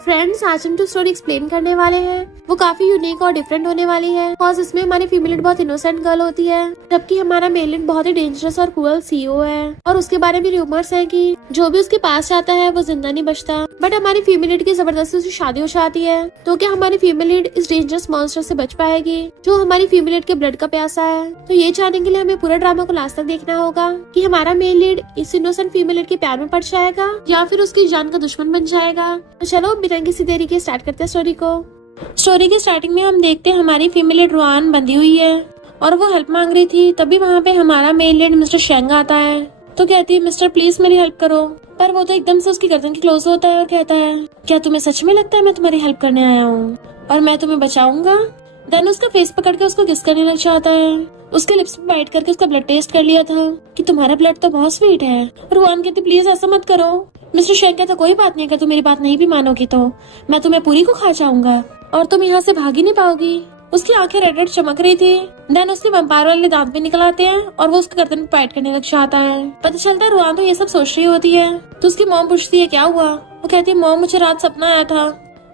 Friends, आज हम जो स्टोरी एक्सप्लेन करने वाले हैं वो काफी यूनिक और डिफरेंट होने वाली है। बिकॉज इसमें हमारी फीमेल लीड बहुत इनोसेंट गर्ल होती है, जबकि हमारा मेल लीड बहुत ही डेंजरस और क्रूअल सीईओ है। और उसके बारे में रूमर्स है कि जो भी उसके पास जाता है वो जिंदा नहीं बचता। बट हमारी फीमेल लीड की जबरदस्ती उसकी शादी हो जाती है। तो क्या हमारी फीमेल लीड इस डेंजरस मॉन्स्टर से बच पाएगी जो हमारी फीमेल लीड के ब्लड का प्यासा है? तो ये जानने के लिए हमें पूरा ड्रामा को लास्ट तक देखना होगा कि हमारा मेल लीड इस इनोसेंट फीमेल लीड के प्यार में पड़ जाएगा या फिर उसकी जान का दुश्मन बन जाएगा। तो चलो बिना किसी देरी के स्टार्ट करते हैं स्टोरी को। स्टोरी की स्टार्टिंग में हम देखते हैं हमारी फीमेल लीड रुआन बंधी हुई है और वो हेल्प मांग रही थी। तभी वहाँ पे हमारा मेल लीड मिस्टर शेंग आता है। तो कहती है, मिस्टर प्लीज मेरी हेल्प करो। पर वो तो एकदम से उसकी गर्दन के क्लोज होता है और कहता है, क्या तुम्हें सच में लगता है मैं तुम्हारी हेल्प करने आया हूँ और मैं तुम्हें बचाऊंगा? देन उसका फेस पकड़ के उसको किस करने लग जाता है। उसके लिप्स पे बाइट करके उसका ब्लड टेस्ट कर लिया था कि तुम्हारा ब्लड तो बहुत स्वीट है। रुआन कहती, प्लीज ऐसा मत करो। मिस्टर शेंग कहता, कोई बात नहीं, अगर तुम मेरी बात नहीं भी मानोगी तो मैं तुम्हें पूरी को खा जाऊंगा और तुम यहाँ से भाग ही नहीं पाओगी। उसकी आंखें रेड रेड चमक रही थी। देन उसके वंपायर वाले दांत भी निकल आते हैं और वो उसके गर्दन पे बाइट करने लग जाता है। पता चलता है रुआन तो ये सब सोच रही होती है। तो उसकी मॉम पूछती है, क्या हुआ? वो कहती है, मॉम मुझे रात सपना आया था।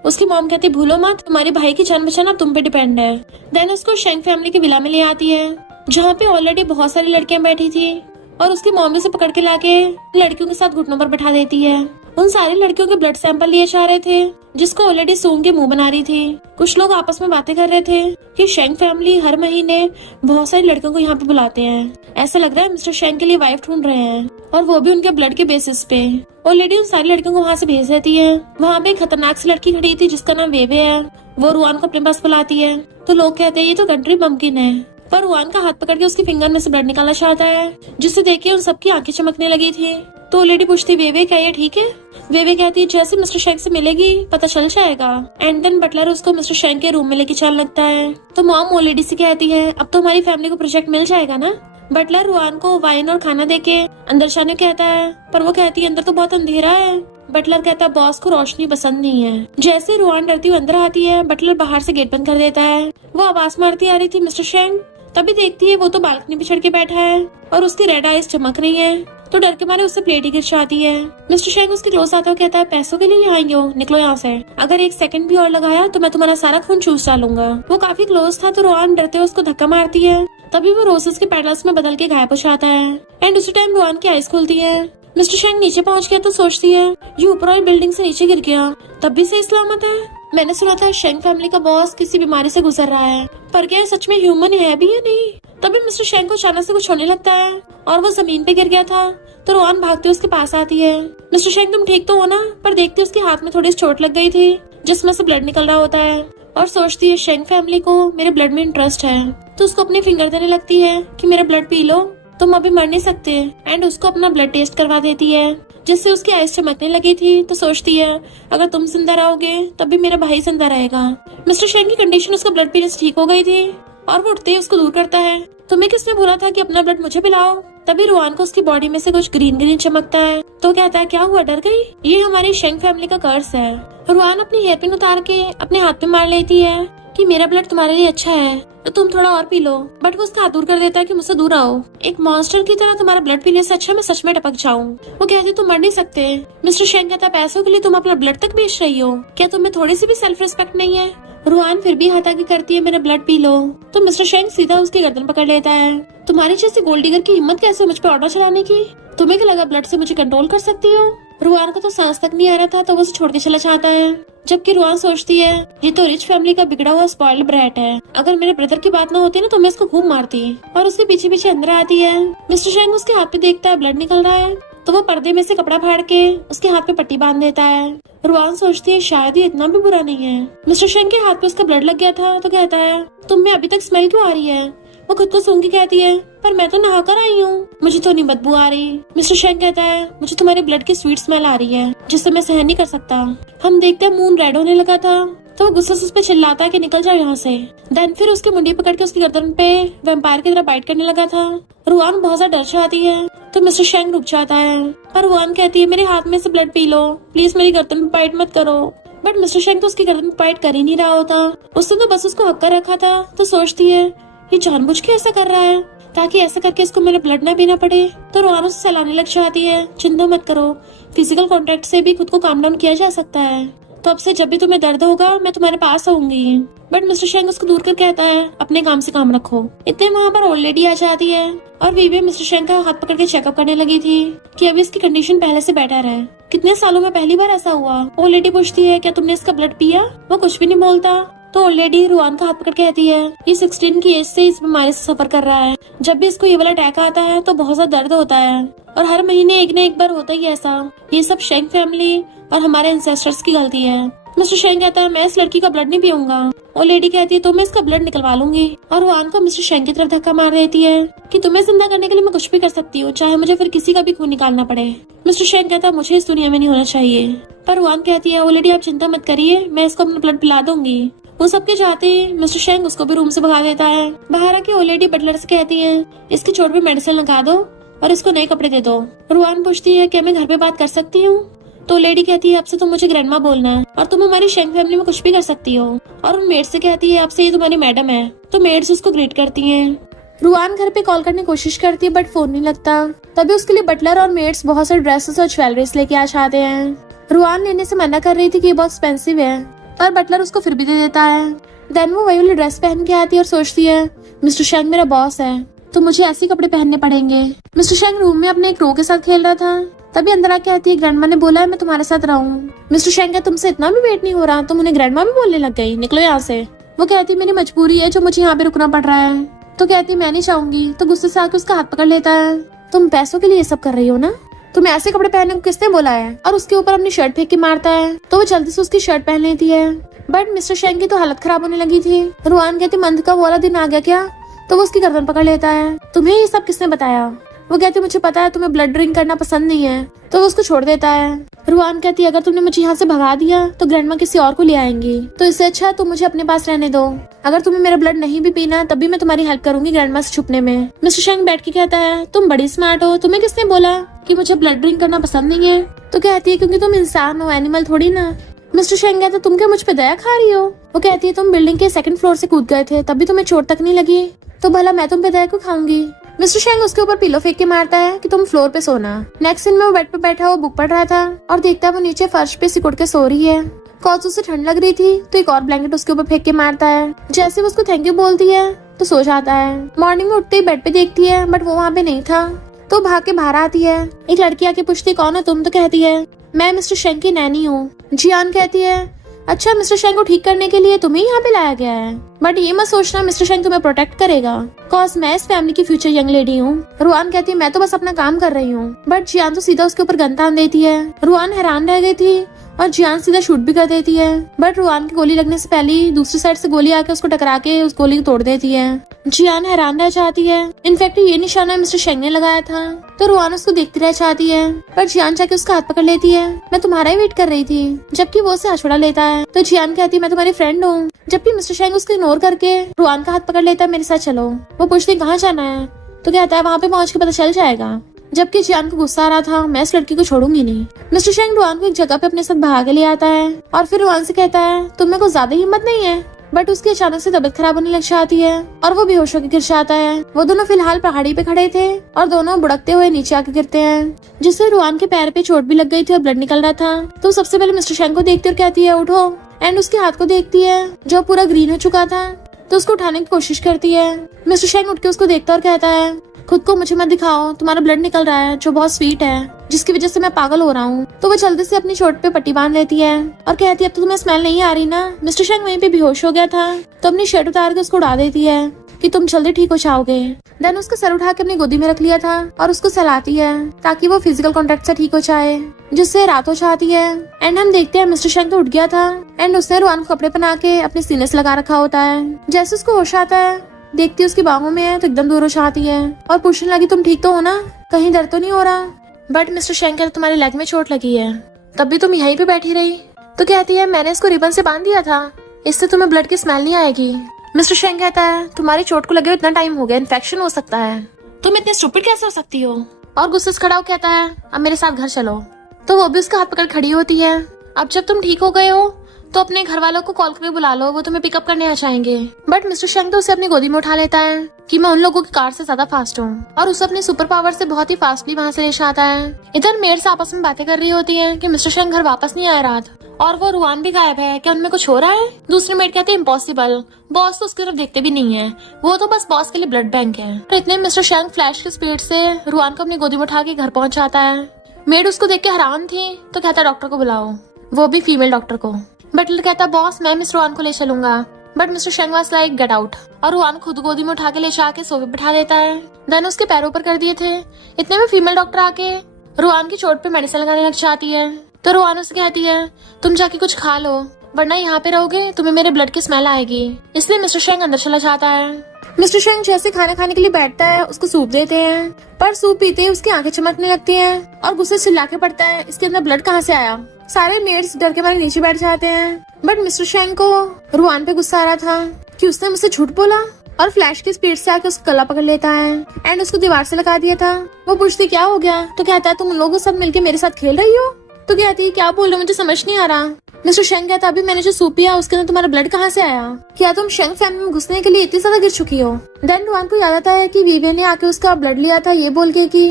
उसकी मॉम कहती, भूलो मत, तुम्हारे भाई की जान बचाना तुम पे डिपेंड है। देन उसको शेंग फैमिली की विला में ले आती है जहाँ पे ऑलरेडी बहुत सारी लड़कियां बैठी थी और उसकी मॉम से पकड़ के लाके लड़कियों के साथ घुटनों पर बैठा देती है। उन सारी लड़कियों के ब्लड सैंपल लिए जा रहे थे जिसको ऑलरेडी सूंघ के मुंह बना रही थी। कुछ लोग आपस में बातें कर रहे थे कि शेंग फैमिली हर महीने बहुत सारी लड़कियों को यहाँ पे बुलाते हैं। ऐसा लग रहा है मिस्टर शेंग के लिए वाइफ ढूंढ रहे हैं और वो भी उनके ब्लड के बेसिस पे। ऑलरेडी उन सारी लड़कियों को वहाँ से भेज देती है। वहाँ पे एक खतरनाक सी लड़की खड़ी थी जिसका नाम वेवे है। वो रुआन को अपने पास बुलाती है। तो लोग कहते हैं ये तो कंट्री बम्किन है। पर रुआन का हाथ पकड़ के उसके फिंगर में से ब्लड निकाला चाहता है, जिससे देख के उन सबकी आंखें चमकने लगी थी। तो लेडी पूछती, वेवे क्या ये ठीक है? वेवे कहती है, जैसे मिस्टर शेंग से मिलेगी पता चल जाएगा। एंड देन बटलर उसको मिस्टर शेंग के रूम में लेके चल लगता है। तो मॉम वो लेडी से कहती है, अब तो हमारी फैमिली को प्रोजेक्ट मिल जाएगा ना। बटलर रुआन को वाइन और खाना देके अंदर जाने कहता है, पर वो कहती है अंदर तो बहुत अंधेरा है। बटलर कहता है, बॉस को रोशनी पसंद नहीं है। जैसे रुआन डरती हुई अंदर आती है, बटलर बाहर से गेट बंद कर देता है। वो आवाज मारती आ रही थी, मिस्टर शेंग। तभी देखती है वो तो बालकनी पे चढ़ के बैठा है और उसकी रेड आईज चमक रही है। तो डर के मारे उससे प्लेट ही गिर जाती है। मिस्टर शेंग उसके क्लोज आता है, कहता है, पैसों के लिए यहाँ आई हो, निकलो यहाँ से। अगर एक सेकंड भी और लगाया तो मैं तुम्हारा सारा खून चूस डालूंगा। वो काफी क्लोज था तो रुआन डरते हुए उसको धक्का मारती है। तभी वो रोसेस के पेटल्स में बदल के गायब हो जाता है। एंड उसी टाइम रुआन की आईज खुलती है। मिस्टर शेंग नीचे पहुँच गया तो सोचती है, ये ऊपर वाली बिल्डिंग से नीचे गिर गया, तब भी सही सलामत है। मैंने सुना था शेंग फैमिली का बॉस किसी बीमारी से गुजर रहा है, पर क्या सच में ह्यूमन है भी या नहीं? तभी मिस्टर शेंग को अचानक से कुछ होने लगता है और वो जमीन पे गिर गया था। तो रुआन भागते उसके पास आती है। मिस्टर शेंग तुम ठीक तो हो ना? पर देखते उसके हाथ में थोड़ी चोट लग गई थी जिसमें से ब्लड निकल रहा होता है और सोचती है शेंग फैमिली को मेरे ब्लड में इंटरेस्ट है। तो उसको अपने फिंगर देने लगती है कि मेरा ब्लड पी लो, तुम अभी मर नहीं सकते। एंड उसको अपना ब्लड टेस्ट करवा देती है जिससे उसकी आईज चमकने लगी थी। तो सोचती है अगर तुम जिंदा रहोगे तब भी मेरा भाई जिंदा रहेगा। मिस्टर शेंग की कंडीशन उसका ब्लड पीने से ठीक हो गई थी और वो उठते ही उसको दूर करता है। तुम्हें किसने बोला था कि अपना ब्लड मुझे पिलाओ? तभी रुआन को उसकी बॉडी में से कुछ ग्रीन ग्रीन चमकता है। तो कहता है, क्या हुआ, डर गई? ये हमारी शेंग फैमिली का कर्स है। रुआन अपनी हेयर पिन उतार के अपने हाथ पे मार लेती है कि मेरा ब्लड तुम्हारे लिए अच्छा है तो तुम थोड़ा और पी लो। बट वो उसका हाथ दूर कर देता है कि मुझसे दूर आओ, एक मॉन्स्टर की तरह तुम्हारा ब्लड पीने से अच्छा मैं सच में टपक जाऊं। वो कहती, तुम मर नहीं सकते। मिस्टर शेंग कहता, पैसों के लिए तुम अपना ब्लड तक बेच रही हो, क्या तुम्हें थोड़ी सी भी सेल्फ रिस्पेक्ट नहीं है? रुआन फिर भी हाथागी करती है, मेरा ब्लड पी लो। तो मिस्टर शेंग सीधा उसकी गर्दन पकड़ लेता है। तुम्हारी जैसे गोल्ड डिगर की हिम्मत कैसे मुझ पे ऑर्डर चलाने की? तुम्हें क्या लगा ब्लड से मुझे कंट्रोल कर सकती हो? रुआन को तो सांस तक नहीं आ रहा था तो वो उसे छोड़ के चला जाता है। जबकि रुआन सोचती है, ये तो रिच फैमिली का बिगड़ा हुआ स्पॉइल्ड ब्रैट है, अगर मेरे ब्रदर की बात ना होती ना तो मैं इसको खूब मारती। और उसके पीछे पीछे अंदर आती है। मिस्टर शेंग उसके हाथ पे देखता है ब्लड निकल रहा है तो वो पर्दे में से कपड़ा फाड़ के उसके हाथ पे पट्टी बांध देता है। रुआन सोचती है शायद ये इतना भी बुरा नहीं है। मिस्टर शेंग के हाथ पे उसका ब्लड लग गया था तो कहता है, तुम में अभी तक स्मेल क्यों आ रही है? वो खुद को सूंघ के कहती है, पर मैं तो नहा कर आई हूँ, मुझे तो नहीं बदबू आ रही। मिस्टर शेंग कहता है, मुझे तुम्हारे ब्लड की स्वीट स्मेल आ रही है जिससे मैं सहन नहीं कर सकता। हम देखते हैं मून रेड होने लगा था तो वो गुस्से से उस पे चिल्लाता है कि निकल जाओ यहाँ से। देन फिर उसकी मुंडी पकड़ के उसकी गर्दन पे वैम्पायर की तरह बाइट करने लगा था। रुआन बहुत ज्यादा डर जाती है तो मिस्टर शेंग रुक जाता है। पर रुआन कहती है, मेरे हाथ में से ब्लड पी लो, प्लीज मेरी गर्दन पे बाइट मत करो। बट मिस्टर शेंग तो उसकी गर्दन पे बाइट कर ही नहीं रहा होता। उसने तो बस उसको हक्का रखा था। तो सोचती है ये जानबूझ के ऐसा कर रहा है ताकि ऐसा करके इसको मेरा ब्लड ना पीना पड़े। तो रुआन उसे सहलाने लग जाती है, चिंता मत करो, फिजिकल कांटेक्ट से भी खुद को काम डाउन किया जा सकता है। तो अब से जब भी तुम्हें दर्द होगा मैं तुम्हारे पास आऊंगी। बट मिस्टर शेंग उसको दूर कर कहता है अपने काम से काम रखो। इतने वहाँ पर ओल्ड लेडी आ जाती है और वीवी मिस्टर शेंग का हाथ पकड़ के चेकअप करने लगी थी कि अभी इसकी कंडीशन पहले से बेटर है। कितने सालों में पहली बार ऐसा हुआ। ओल्ड लेडी पूछती है क्या तुमने इसका ब्लड पिया? वो कुछ भी नहीं बोलता। तो ओल्ड लेडी रुआन का हाथ पकड़ कहती है ये 16 की एज से इस बीमारी से सफर कर रहा है। जब भी इसको ये वाला अटैक आता है तो बहुत ज्यादा दर्द होता है और हर महीने एक न एक बार होता ही ऐसा। ये सब शेंग फैमिली और हमारे एंसेस्टर्स की गलती है। मिस्टर शेंग कहता है मैं इस लड़की का ब्लड नहीं पीऊंगा। और लेडी कहती है तो मैं इसका ब्लड निकलवा लूंगी और रुआन को मिस्टर शेंग की तरफ धक्का मार देती है कि तुम्हें जिंदा करने के लिए मैं कुछ भी कर सकती हूँ, चाहे मुझे फिर किसी का भी खून निकालना पड़े। मिस्टर शेंग कहता है मुझे इस दुनिया में नहीं होना चाहिए। पर रुआन कहती है ओ लेडी आप चिंता मत करिए, मैं इसको अपना ब्लड पिला दूंगी। वो सबके चाहते मिस्टर शेंग उसको भी रूम से भगा देता है। बाहर आके ओ लेडी बटलर से कहती है इसकी चोट पे मेडिसिन लगा दो और इसको नए कपड़े दे दो। रुआन पूछती है क्या मैं घर पे बात कर सकती हूँ? तो लेडी कहती है अब से तुम मुझे ग्रैंडमा बोलना है और तुम हमारी शेंग फैमिली में कुछ भी कर सकती हो। और उन मेड से कहती है अब से ये तुम्हारी मैडम है। तो मेड्स उसको ग्रीट करती हैं। रुआन घर पे कॉल करने की कोशिश करती है बट फोन नहीं लगता। तभी उसके लिए बटलर और मेड्स बहुत सारे ड्रेसेस और ज्वेलरीज लेके आ जाते हैं। रुआन लेने से मना कर रही थी कि ये बहुत एक्सपेंसिव है पर बटलर उसको फिर भी दे देता है। देन वो वही वाली ड्रेस पहन के आती है और सोचती है मिस्टर शेंग मेरा बॉस है तो मुझे ऐसे कपड़े पहनने पड़ेंगे। मिस्टर शेंग रूम में अपने एक रो के साथ खेल रहा था। तभी अंदर आके आती है ग्रैंडमा ने बोला है मैं तुम्हारे साथ रहूं। मिस्टर शेंग कहता तुमसे इतना भी वेट नहीं हो रहा, तुम उन्हें ग्रैंडमा भी बोलने लग गई, निकलो यहाँ से। वो कहती मेरी मजबूरी है जो मुझे यहाँ पे रुकना पड़ रहा है। तो कहती मैं नहीं चाहूंगी। तो गुस्से से आके उसका हाथ पकड़ लेता है। तुम पैसों के लिए ये सब कर रही हो ना? तुम्हें ऐसे कपड़े पहनने को किसने बोला है? और उसके ऊपर अपनी शर्ट फेंक के मारता है। तो वो जल्दी से उसकी शर्ट पहन लेती है। बट मिस्टर शेंग की तो हालत खराब होने लगी थी। रुआन कहती मंथ का वो वाला दिन आ गया क्या? तो वो उसकी गर्दन पकड़ लेता है। तुम्हें ये सब किसने बताया? वो कहती मुझे पता है तुम्हें ब्लड ड्रिंक करना पसंद नहीं है। तो वो उसको छोड़ देता है। रुआन कहती अगर तुमने मुझे यहाँ से भगा दिया तो ग्रैंडमा किसी और को ले आएंगी, तो इससे अच्छा तुम मुझे अपने पास रहने दो। अगर तुम्हें मेरा ब्लड नहीं भी पीना तब भी मैं तुम्हारी हेल्प करूंगी ग्रैंडमा से छुपने में। मिस्टर शेंग बैठ के कहता है तुम बड़ी स्मार्ट हो, तुम्हें किसने बोला कि मुझे ब्लड ड्रिंक करना पसंद नहीं है? तो कहती है क्योंकि तुम इंसान हो, एनिमल थोड़ी ना। मिस्टर शेंग कहता तुम क्या मुझ पे दया खा रही हो? वो कहती है तुम बिल्डिंग के 2nd फ्लोर से कूद गए थे तभी तुम्हें चोट तक नहीं लगी, तो भला मैं तुम पे दया क्यों खाऊंगी? मिस्टर शेंग उसके ऊपर पिलो फेंक के मारता है कि तुम फ्लोर पे सोना। नेक्स्ट सीन में वो बेड पे बैठा वो बुक पढ़ रहा था और देखता है वो नीचे फर्श पे सिकुड़ के सो रही है। कॉज उसे ठंड लग रही थी तो एक और ब्लैंकेट उसके ऊपर फेंक के मारता है। जैसे वो उसको थैंक यू बोलती है तो सो जाता है। मॉर्निंग में उठते ही बेड पे देखती है बट वो वहाँ पे नहीं था। तो भाग के बाहर आती है। एक लड़की आके पूछती कौन है तुम? तो कहती है मैं मिस्टर शेंग की नैनी हूँ। जियान कहती है अच्छा मिस्टर शेंग को ठीक करने के लिए तुम्हें यहाँ पे लाया गया है, बट ये मत सोचना मिस्टर शेंग तुम्हें प्रोटेक्ट करेगा कॉज मैं इस फैमिली की फ्यूचर यंग लेडी हूँ। रुआन कहती है मैं तो बस अपना काम कर रही हूँ, बट जियान तो सीधा उसके ऊपर गन तान देती है। रुआन हैरान रह गई थी और जियान सीधा शूट भी कर देती है, बट रुआन की गोली लगने से पहले ही दूसरी साइड से गोली आके उसको टकरा के उस गोली को तोड़ देती है। जियान हैरान रह जाती है। इनफैक्ट ये निशाना मिस्टर शेंग ने लगाया था। तो रुआन उसको देखती रह जाती है, पर जियान जाके उसका हाथ पकड़ लेती है। मैं तुम्हारा ही वेट कर रही थी, जबकि वो उसे हथौड़ा लेता है। तो जियान कहती है मैं तुम्हारी फ्रेंड हूँ, जबकि मिस्टर शेंग उसको इग्नोर करके रुआन का हाथ पकड़ लेता है मेरे साथ चलो। वो पूछती कहाँ जाना है? तो कहता है वहाँ पे पहुँच के पता चल जाएगा। जबकि जियान को गुस्सा आ रहा था मैं इस लड़की को छोड़ूंगी नहीं। मिस्टर शेंग रुआन को एक जगह पे अपने साथ भगा के ले आता है और फिर रुआन से कहता है तुम्हें कुछ ज्यादा हिम्मत नहीं है? बट उसकी अचानक से तबीयत खराब होने लग जाती है और वो बेहोश होकर गिर जाता है। वो दोनों फिलहाल पहाड़ी पे खड़े थे और दोनों बुड़कते हुए नीचे आके गिरते हैं, जिससे रुआन के पैर पे चोट भी लग गई थी और ब्लड निकल रहा था। तो सबसे पहले मिस्टर शेंग को देखती और कहती है उठो, एंड उसके हाथ को देखती है जो पूरा ग्रीन हो चुका था। तो उसको उठाने की कोशिश करती है। मिस्टर शेंग उठ के उसको देखता और कहता है खुद को मुझे मत दिखाओ, तुम्हारा ब्लड निकल रहा है जो बहुत स्वीट है, जिसकी वजह से मैं पागल हो रहा हूँ। तो वो जल्दी से अपनी चोट पे पट्टी बांध लेती है और कहती है अब तो तुम्हें स्मेल नहीं आ रही ना? मिस्टर शेंग वहीं पे बेहोश हो गया था तो अपनी शर्ट उतार के उसको उड़ा देती है कि तुम जल्दी ठीक हो जाओगे। देन उसका सर उठा के अपनी गोदी में रख लिया था और उसको सहलाती है ताकि वो फिजिकल कॉन्टेक्ट से ठीक हो जाए, जिससे रात हो जाती है। एंड हम देखते हैं मिस्टर शेंग तो उठ गया था एंड उसने रुआन को कपड़े पहना के अपने सीने से लगा रखा होता है। जैसे उसको होश आता है देखती उसकी बाहों में है तो एकदम दूर हो जाती है और पूछने लगी तुम ठीक तो हो ना, कहीं दर्द तो नहीं हो रहा? बट मिस्टर शेंग कहता तुम्हारे लेग में चोट लगी है, तब भी तुम यहीं पे बैठी रही। तो कहती है मैंने इसको रिबन से बांध दिया था, इससे तुम्हें ब्लड की स्मेल नहीं आएगी। मिस्टर शेंग कहता है तुम्हारी चोट को लगे इतना टाइम हो गया, इन्फेक्शन हो सकता है, तुम इतने स्टूपिड कैसे हो सकती हो? और गुस्से से खड़ा हो कहता है अब मेरे साथ घर चलो। तो वो भी उसका हाथ पकड़ खड़ी होती है। अब जब तुम ठीक हो गए हो तो अपने घर वालों को कॉल करके बुला लो, वो तुम्हें पिकअप करने आ जाएंगे। बट मिस्टर शेंग तो उसे अपनी गोदी में उठा लेता है कि मैं उन लोगों की कार से ज्यादा फास्ट हूँ, और उसे अपने सुपर पावर से बहुत ही फास्टली वहाँ से ले आता है। इधर मेड्स आपस में बातें कर रही होती है कि मिस्टर शेंग घर वापस नहीं आया रात, और वो रुआन भी गायब है, क्या उनमें कुछ हो रहा है। दूसरी मेड कहती है इम्पॉसिबल, बॉस तो उसकी तरफ देखते भी नहीं है, वो तो बस बॉस के लिए ब्लड बैंक है। तो इतने मिस्टर शेंग फ्लैश की स्पीड से रुआन को अपनी गोदी में उठा के घर पहुंच जाता है। मेड उसको देख के हैरान थी तो कहता डॉक्टर को बुलाओ, वो भी फीमेल डॉक्टर को। बटलर कहता बॉस मैं मिस्टर रुआन को ले चलूंगा, बट मिस्टर शेंग वाज लाइक गेट आउट, और रुआन खुद गोदी में उठा के ले जाके सोफे बिठा देता है। देन उसके पैरों पर कर दिए थे। इतने में फीमेल डॉक्टर आके रुआन की चोट पे मेडिसिन लगाने लग जाती है। तो रुआन उससे कहती है तुम जाके कुछ खा लो, वरना यहाँ पे रहोगे तुम्हें मेरे ब्लड की स्मेल आएगी। इसलिए मिस्टर शेंग अंदर चला जाता है। मिस्टर शेंग जैसे खाना खाने के लिए बैठता है उसको सूप देते हैं, पर सूप पीते ही उसकी आंखें चमकने लगती हैं और गुस्से चिल्ला के पड़ता है इसके अंदर ब्लड कहाँ से आया। सारे मेड्स डर के मारे नीचे बैठ जाते हैं, बट मिस्टर शेंग को रुआन पे गुस्सा आ रहा था कि उसने मुझसे झूठ बोला, और फ्लैश की स्पीड से आके उसका गला पकड़ लेता है एंड उसको दीवार से लगा दिया था। वो पूछती क्या हो गया, तो कहता है तुम उन लोगों के साथ मिलके मेरे साथ खेल रही हो। तो कहती है क्या बोल रहे हो, मुझे समझ नहीं आ रहा। मिस्टर शेंग कहता अभी मैंने जो सूप पिया उसके अंदर तुम्हारा ब्लड कहाँ से आया, क्या तुम शेंग फैमिली में घुसने के लिए इतनी ज्यादा गिर चुकी हो। देन रुआन को याद आता है कि वीवे ने आके उसका ब्लड लिया था ये बोल के कि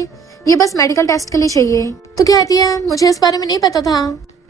ये बस मेडिकल टेस्ट के लिए चाहिए। तो कहती है मुझे इस बारे में नहीं पता था,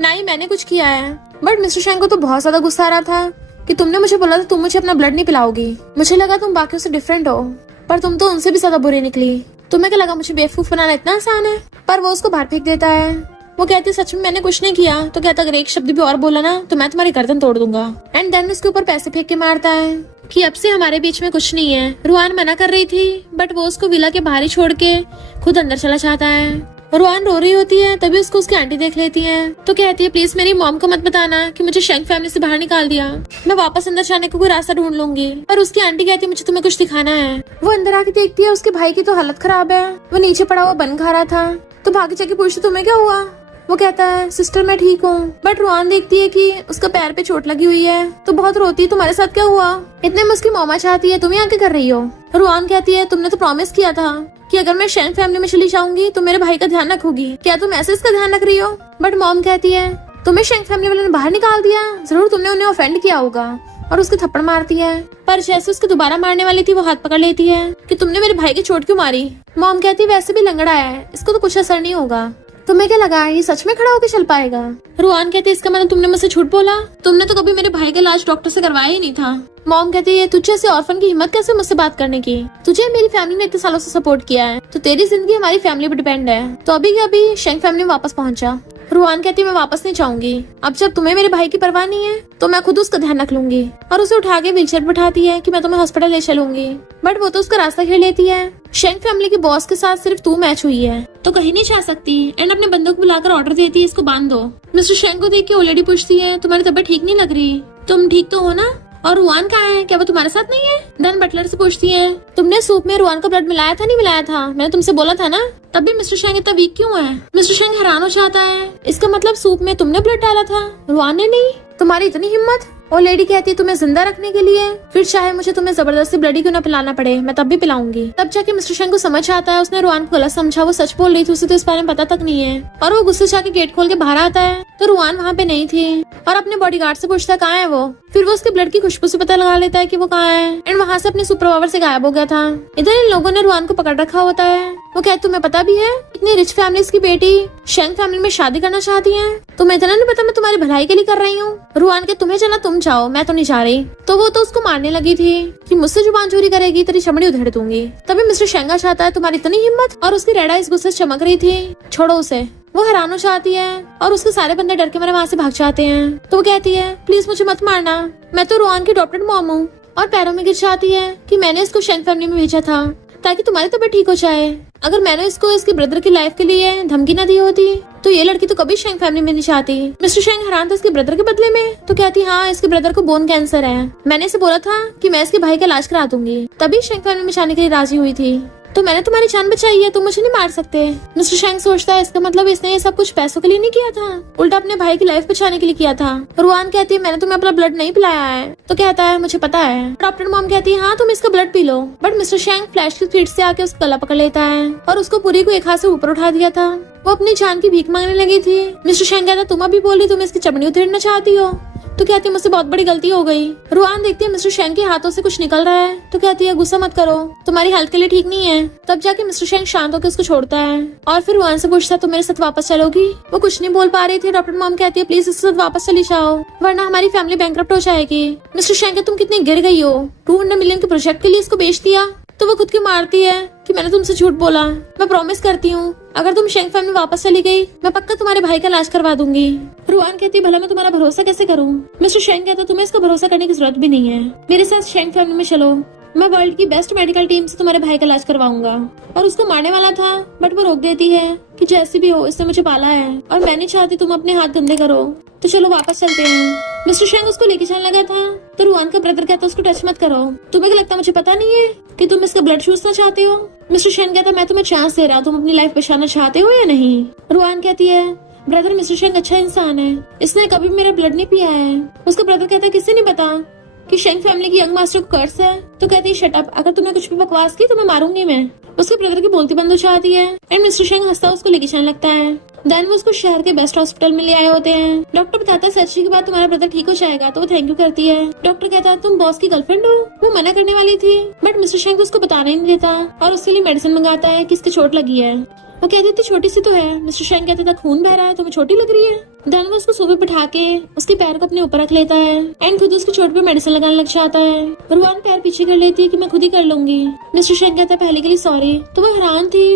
ना ही मैंने कुछ किया है। बट मिस्टर शेंग को तो बहुत ज्यादा गुस्सा आ रहा था कि तुमने मुझे बोला था तुम मुझे अपना ब्लड नहीं पिलाओगी, मुझे लगा तुम बाकियों से डिफरेंट हो, पर तुम तो उनसे भी ज्यादा बुरी निकली। तुम्हें क्या लगा मुझे बेवकूफ बनाना इतना आसान है। पर वो उसको बाहर फेंक देता है। वो कहती है सच में मैंने कुछ नहीं किया। तो कहता अगर एक शब्द भी और बोला ना तो मैं तुम्हारी गर्दन तोड़ दूंगा। एंड देन उसके ऊपर पैसे फेंक के मारता है कि अब से हमारे बीच में कुछ नहीं है। रुआन मना कर रही थी बट वो उसको विला के बाहर ही छोड़ के खुद अंदर चला जाता है। रुआन रो रही होती है तभी उसको उसकी आंटी देख लेती है। तो कहती है प्लीज मेरी मॉम को मत बताना कि मुझे शेंग फैमिली से बाहर निकाल दिया, मैं वापस अंदर जाने को कोई रास्ता ढूंढ लूंगी। पर उसकी आंटी कहती है मुझे तुम्हें कुछ दिखाना है। वो अंदर आके देखती है उसके भाई की तो हालत खराब है, वो नीचे पड़ा हुआ बन खा रहा था। तो भागी जाके पूछती तुम्हें क्या हुआ। वो कहता है सिस्टर मैं ठीक हूँ। बट रुआन देखती है कि उसका पैर पे चोट लगी हुई है तो बहुत रोती है तुम्हारे साथ क्या हुआ। इतने में उसकी मामा चाहती है तुम यहाँ क्या कर रही हो। रुआन कहती है तुमने तो प्रॉमिस किया था कि अगर मैं शेंग फैमिली में चली जाऊंगी तो मेरे भाई का ध्यान रखोगी, क्या तुम ऐसे इसका ध्यान रख रही हो। बट मॉम कहती है तुम्हें शेंग फैमिली वाले ने बाहर निकाल दिया, जरूर तुमने उन्हें ऑफेंड किया होगा, और उसके थप्पड़ मारती है। पर जैसे उसके दोबारा मारने वाली थी वो हाथ पकड़ लेती है कि तुमने मेरे भाई की चोट क्यों मारी। मॉम कहती है वैसे भी लंगड़ा है, इसको तो कुछ असर नहीं होगा, तुम्हें क्या लगा ये सच में खड़ा होकर चल पाएगा। रुआन कहती है इसका मतलब तुमने मुझसे झूठ बोला, तुमने तो कभी मेरे भाई का इलाज डॉक्टर से करवाया ही नहीं था। मॉम कहती है तुझे ऐसे ऑर्फन की हिम्मत कैसे मुझसे बात करने की, तुझे मेरी फैमिली ने इतने सालों से सपोर्ट किया है तो तेरी जिंदगी हमारी फैमिली पे डिपेंड है, तो अभी के अभी शेंग फैमिली में वापस पहुंचा। रुआन कहती है मैं वापस नहीं जाऊंगी, अब जब तुम्हें मेरे भाई की परवाह नहीं है तो मैं खुद उसका ध्यान रख लूंगी, और उसे उठा के व्हीलचेयर पर बैठाती है कि मैं तुम्हें हॉस्पिटल ले चलूंगी। बट वो तो उसका रास्ता घेर लेती है। शेंग फैमिली के बॉस के साथ सिर्फ तू मैच हुई है तो कहीं नहीं जा सकती, एंड अपने बंदों को बुलाकर ऑर्डर देती है इसको बांध दो। मिस्टर शेंग को देख के ऑलरेडी पूछती है तुम्हारी तबीयत ठीक नहीं लग रही, तुम ठीक तो हो ना, और रुआन कहाँ है, क्या वो तुम्हारे साथ नहीं है। देन बटलर से पूछती है तुमने सूप में रुआन का ब्लड मिलाया था नहीं मिलाया था, मैंने तुमसे बोला था ना। तब भी मिस्टर शेंग इतना वीक क्यों है। मिस्टर शेंग हैरान हो जाता है, इसका मतलब सूप में तुमने ब्लड डाला था, रुआन ने नहीं, तुम्हारी इतनी हिम्मत। और लेडी कहती है तुम्हें जिंदा रखने के लिए फिर चाहे मुझे तुम्हें जबरदस्ती ब्लड ही क्यों ना पिलाना पड़े मैं तब भी पिलाऊंगी। तब जाके मिस्टर शेंग को समझ आता है उसने रुआन को गलत समझा, वो सच बोल रही थी, उसे तो इस बारे में पता तक नहीं है। और वो गुस्से जाके गेट खोल के बाहर आता है तो रुआन वहाँ पे नहीं थी, और अपने बॉडीगार्ड से पूछता है कहाँ है वो। फिर वो उसके ब्लड की खुशबू से पता लगा लेता है कि वो कहाँ है, एंड वहाँ से अपने सुपर पावर से गायब हो गया था। इधर इन लोगों ने रुआन को पकड़ रखा होता है। वो कहते तुम्हें पता भी है इतनी रिच फैमिलीज की बेटी शेंग फैमिली में शादी करना चाहती है, तुम्हें इतना नहीं पता मैं तुम्हारी भलाई के लिए कर रही हूँ। रुआन के तुम्हें चला तुम जाओ मैं तो नहीं जा रही। तो वो तो उसको मारने लगी थी कि मुझसे जुबान चोरी करेगी तेरी चमड़ी उधेड़ दूंगी। तभी मिस्टर शेंगा चाहता है तुम्हारी इतनी हिम्मत, और उसकी रेड आइज गुस्से से चमक रही थी, छोड़ो उसे। वो हैरान हो जाती है और उसके सारे बंदे डर के मारे वहाँ से भाग जाते हैं। तो वो कहती है प्लीज मुझे मत मारना, मैं तो रुआन की अडॉप्टेड मॉम हूँ, और पैरों में गिर जाती है कि मैंने इसको शेंग फैमिली में भेजा था ताकि तुम्हारी तबीयत ठीक हो जाए। अगर मैंने इसको इसके ब्रदर की लाइफ के लिए धमकी न दी होती तो ये लड़की तो कभी शेंग फैमिली में नहीं चाहती। मिस्टर शेंग हैरान था इसके ब्रदर के बदले में। तो कहती हाँ इसके ब्रदर को बोन कैंसर है, मैंने इसे बोला था कि मैं इसके भाई का इलाज करा दूंगी, तभी शेंग फैमिली में जाने के लिए राजी हुई थी। तो मैंने तुम्हारी जान बचाई है, तुम मुझे नहीं मार सकते। मिस्टर शेंग सोचता है इसका मतलब इसने ये सब कुछ पैसों के लिए नहीं किया था, उल्टा अपने भाई की लाइफ बचाने के लिए किया था। रुआन कहती है मैंने तुम्हें अपना ब्लड नहीं पिलाया है। तो कहता है मुझे पता है। डॉक्टर मॉम कहती है हाँ तुम इसका blood P low. But mister शेंग फ्लैश की स्पीड से आके उसका गला पकड़ लेता है और उसको पूरी को एक हाथ से ऊपर उठा दिया था। वो अपनी जान की भीख मांगने लगी थी। मिस्टर शेंग कहता तुम अभी बोली तुम इसकी चमड़ी उधेड़ना चाहती हो। तो कहती है मुझसे बहुत बड़ी गलती हो गई। रुआन देखती है मिस्टर शेंग के हाथों से कुछ निकल रहा है तो कहती है गुस्सा मत करो, तुम्हारी हेल्थ के लिए ठीक नहीं है। तब जाके मिस्टर शेंग शांत होकर उसको छोड़ता है और फिर रुआन से पूछता है तुम मेरे साथ वापस चलोगी। वो कुछ नहीं बोल पा रही थी। डॉक्टर मॉम कहती है प्लीज इसके साथ वापस चली जाओ वरना हमारी फैमिली बैंकरप्ट हो जाएगी। मिस्टर शेंग तुम कितनी गिर गई हो, 200 मिलियन के प्रोजेक्ट के लिए इसको बेच दिया। तो वो खुद की मारती है कि मैंने तुमसे झूठ बोला। मैं प्रॉमिस करती हूँ अगर तुम शेंग फैमिली वापस चली गई मैं पक्का तुम्हारे भाई का इलाज करवा दूंगी। रुआन कहती भला मैं तुम्हारा भरोसा कैसे करूँ। मिस्टर शेंग कहता तुम्हें इसका भरोसा करने की जरूरत भी नहीं है, मेरे साथ शेंग फैमिली में चलो, मैं वर्ल्ड की बेस्ट मेडिकल टीम से तुम्हारे भाई का इलाज करवाऊंगा। और उसको मारने वाला था बट वो रोक देती है कि जैसी भी हो इसने मुझे पाला है और मैं नहीं चाहती तुम अपने हाथ गंदे करो, तो चलो वापस चलते हैं। मिस्टर शेंग उसको लेके चलने लगा था तो रुआन का ब्रदर कहता उसको टच मत करो, तुम्हें क्या लगता मुझे पता नहीं है कि तुम इसका ब्लड चूसना चाहते हो। मिस्टर शेंग कहता मैं तुम्हें चांस दे रहा हूँ, तुम अपनी लाइफ बचाना चाहते हो या नहीं। रुआन कहती है ब्रदर मिस्टर शेंग अच्छा इंसान है, इसने कभी मेरा ब्लड नहीं पिया है। उसका ब्रदर कहता है किससे नहीं पता कि शेंग फैमिली की यंग मास्टर को कर्स है। तो कहती है शट अप, अगर तुमने कुछ भी बकवास की तो मैं मारूंगी मैं। उसके ब्रदर की बोलती बंद हो जाती है एंड मिस्टर शेंग हंसता उसको लेके चलने लगता है। देन वो उसको शहर के बेस्ट हॉस्पिटल में ले आए होते हैं। डॉक्टर बताता है सर्जरी के बाद तुम्हारा ब्रदर ठीक हो जाएगा, तो वो थैंक यू करती है। डॉक्टर कहता है तुम बॉस की गर्लफ्रेंड हो। वो मना करने वाली थी बट मिस्टर शेंग उसको बताने नहीं देता और उसके लिए मेडिसिन मंगाता है कि इसकी चोट लगी है। वो कहती थी छोटी सी तो है। मिस्टर शेंग कहते था खून बह रहा है, तुम्हें छोटी लग रही है। देन वो उसको सोफे पे बिठा के उसके पैर को अपने ऊपर रख लेता है एंड खुद उसकी चोट पे मेडिसिन लगाने लग जाता है। रुआन पैर पीछे कर लेती है कि मैं खुद ही कर लूंगी। मिस्टर शेंग कहता है पहले के लिए सॉरी। तो वो हैरान थी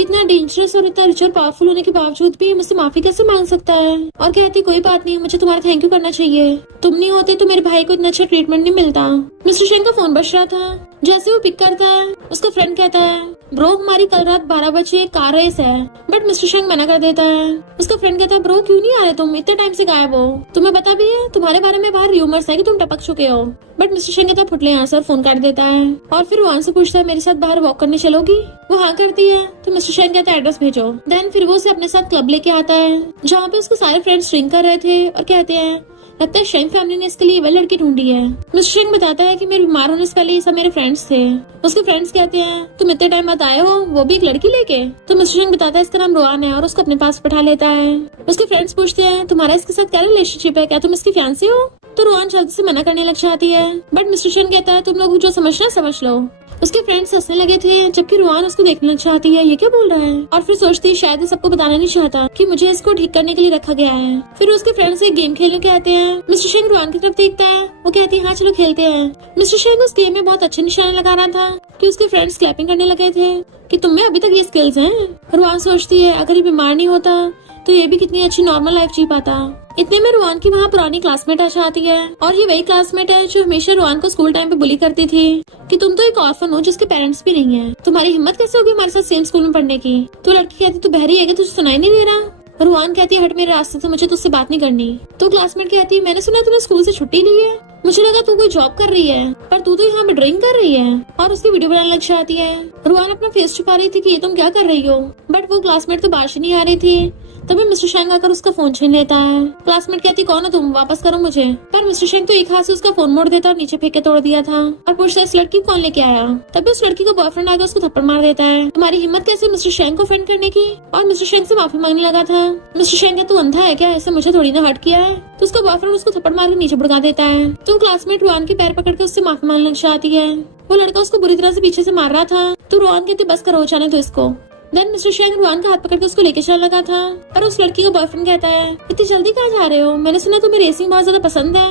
इतना डेंजरस और इतना रिच और पावरफुल होने के बावजूद भी मुझसे माफी कैसे मांग सकता है। और कहती कोई बात नहीं, मुझे तुम्हारा थैंक यू करना चाहिए, तुम नहीं होते तो मेरे भाई को इतना अच्छा ट्रीटमेंट नहीं मिलता। मिस्टर शेंग का फोन बज रहा था। जैसे वो पिक करता है उसका फ्रेंड कहता है ब्रो हमारी कल रात 12 बजे कार रेस है। बट मिस्टर शेंग मना कर देता है। उसका फ्रेंड कहता है ब्रो क्यों नहीं आ रहे तुम, इतने टाइम से गायब हो, तुम्हें पता भी है तुम्हारे बारे में बाहर र्यूमर्स है कि तुम टपक चुके हो। बट मिस्टर शेंग कहता है फुटले यहाँ से, फोन काट देता है। और फिर वहाँ से पूछता है मेरे साथ बाहर वॉक करने चलोगी। वो हाँ करती है तो मिस्टर शेंग कहता है एड्रेस भेजो। देन फिर वो उसे अपने साथ क्लब लेके आता है जहाँ पे उसके सारे फ्रेंड्स ड्रिंक कर रहे थे और कहते हैं लगता है शेंग फैमिली ने इसके लिए वह लड़की ढूंढी है। मिस्टर शेंग बताता है कि मेरे बीमार होने से पहले ये सब मेरे फ्रेंड्स थे। उसके फ्रेंड्स कहते हैं तुम इतने टाइम बाद आए हो, वो भी एक लड़की लेके। तो मिस्टर शेंग बताता है इसका नाम रुआन है और उसको अपने पास बैठा लेता है। उसके फ्रेंड्स पूछते हैं तुम्हारा इसके साथ क्या रिलेशनशिप है, क्या तुम इसकी फियांसी हो। तो रुआन जल्दी से मना करने लग जाती है बट मिस्टर शेंग कहता है तुम लोग जो समझना है समझ लो। उसके फ्रेंड्स हंसने लगे थे जबकि रुआन उसको देखना चाहती है ये क्या बोल रहा है। और फिर सोचती है शायद ये सबको बताना नहीं चाहता कि मुझे इसको ठीक करने के लिए रखा गया है। फिर उसके फ्रेंड्स एक गेम खेलने कहते हैं। मिस्टर शेंग रुआन की तरफ देखता है, वो कहती है हाँ चलो खेलते हैं। मिस्टर शेंग उस गेम में बहुत अच्छे निशाने लगा रहा था कि उसके फ्रेंड्स क्लैपिंग करने लगे थे कि तुम में अभी तक ये स्किल्स हैं। रुआन सोचती है अगर ये बीमार नहीं होता तो ये भी कितनी अच्छी नॉर्मल लाइफ जी पाता। इतने में रुआन की वहाँ पुरानी क्लासमेट आ जाती है और ये वही क्लासमेट है जो हमेशा रुआन को स्कूल टाइम पे बुली करती थी कि तुम तो एक ऑर्फन हो जिसके पेरेंट्स भी नहीं है, तुम्हारी हिम्मत कैसे होगी हमारे साथ सेम स्कूल में पढ़ने की। तो लड़की कहती तू बहरी है, तुझे सुनाई नहीं दे रहा। रुआन कहती है हट मेरे रास्ते से, मुझे तुझसे बात नहीं करनी। तो क्लासमेट कहती है मैंने सुना तूने स्कूल से छुट्टी ली है, मुझे लगा तू कोई जॉब कर रही है पर तू तो यहाँ पे ड्रिंक कर रही है। और उसकी वीडियो बनाने लग जाती है। रुआन अपना फेस छुपा रही थी कि ये तुम क्या कर रही हो बट वो क्लासमेट तो बाहर से नहीं आ रही थी। तभी मिस्टर शेंग आकर उसका फोन छीन लेता है। क्लासमेट कहती कौन हो तुम, वापस करो मुझे। पर मिस्टर शेंग तो एक हाथ से उसका फोन मोड़ देता और नीचे फेंक के तोड़ दिया था और पूछता है इस लड़की को कौन लेके आया। तभी उस लड़की का बॉयफ्रेंड आकर उसको थप्पड़ मार देता है। तुम्हारी हिम्मत कैसे मिस्टर शेंग को ऑफेंड करने की। और मिस्टर शेंग से माफी मांगने लगा था। मिस्टर शेंग तू अंधा है क्या, ऐसे मुझे थोड़ी ना हर्ट किया है। तो उसका बॉयफ्रेंड उसको थप्पड़ मार के नीचे भड़का देता है। तो क्लासमेट रुआन के पैर पकड़ के उससे माफी मांगने लग जाती है। वो लड़का उसको बुरी तरह से पीछे से मार रहा था तो रुआन कहती बस करो जाने दो इसको। देन मिस्टर शेंग रुआन का हाथ पकड़ के उसको लेके चलने लगा था पर उस लड़की का बॉयफ्रेंड कहता है इतनी जल्दी कहाँ जा रहे हो, मैंने सुना तुम्हें रेसिंग बहुत ज्यादा पसंद है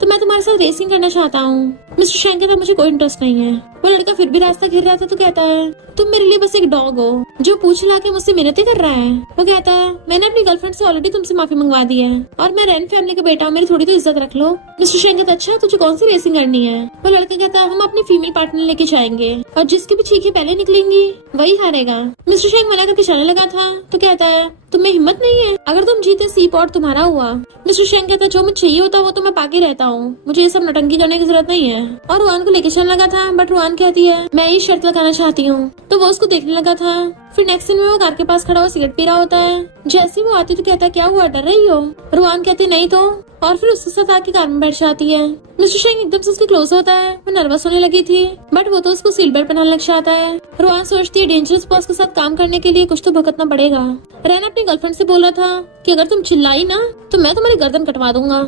तो मैं तुम्हारे साथ रेसिंग करना चाहता हूँ। मिस्टर शेंग कहता मुझे कोई इंटरेस्ट नहीं है। वो लड़का फिर भी रास्ता घेर रहा था तो कहता है तुम मेरे लिए बस एक डॉग हो जो पूछ ला के मुझसे मिन्नतें कर रहा है। वो कहता है मैंने अपनी गर्लफ्रेंड से ऑलरेडी तुमसे माफी मंगवा दी है और मैं रैन फैमिली का बेटा हूँ, मेरी थोड़ी तो इज्जत रख लो। मिस्टर शेंग कहता अच्छा तुझे कौन सी रेसिंग करनी है। वो लड़का कहता है हम अपनी फीमेल पार्टनर लेके जाएंगे और जिसकी भी चीखें पहले निकलेंगी वही हारेगा। मिस्टर शेंग मना करके चलने लगा था तो कहता है तुम्हें हिम्मत नहीं है, अगर तुम जीते सी पॉट तुम्हारा हुआ। मिस्टर शेंग कहता है जो मुझे चाहिए होता वो तो मैं पाके रहता हूँ, मुझे ये सब नटंकी करने की जरूरत नहीं है। और रुआन को लेके चलने लगा था बट रुआन कहती है मैं ये शर्त लगाना चाहती हूँ। तो वो उसको देखने लगा था। फिर नेक्स्ट सीन में वो कार के पास खड़ा हुआ सिगरेट पी रहा होता है। जैसे वो आती तो कहता है क्या हुआ, डर रही हो। रुआन कहती नहीं तो। और फिर उसके साथ आके कार में बैठ जाती है। मिस्टर शेंग एकदम से उसके क्लोज होता है। वो नर्वस होने लगी थी बट वो तो उसको सीट बेल्ट पहनाने लग जाता है। रुआन सोचती है डेंजरस बॉस के साथ काम करने के लिए कुछ तो भुगतना पड़ेगा। रैन अपनी गर्लफ्रेंड से बोला था कि अगर तुम चिल्लाई ना तो मैं तुम्हारी गर्दन कटवा दूंगा।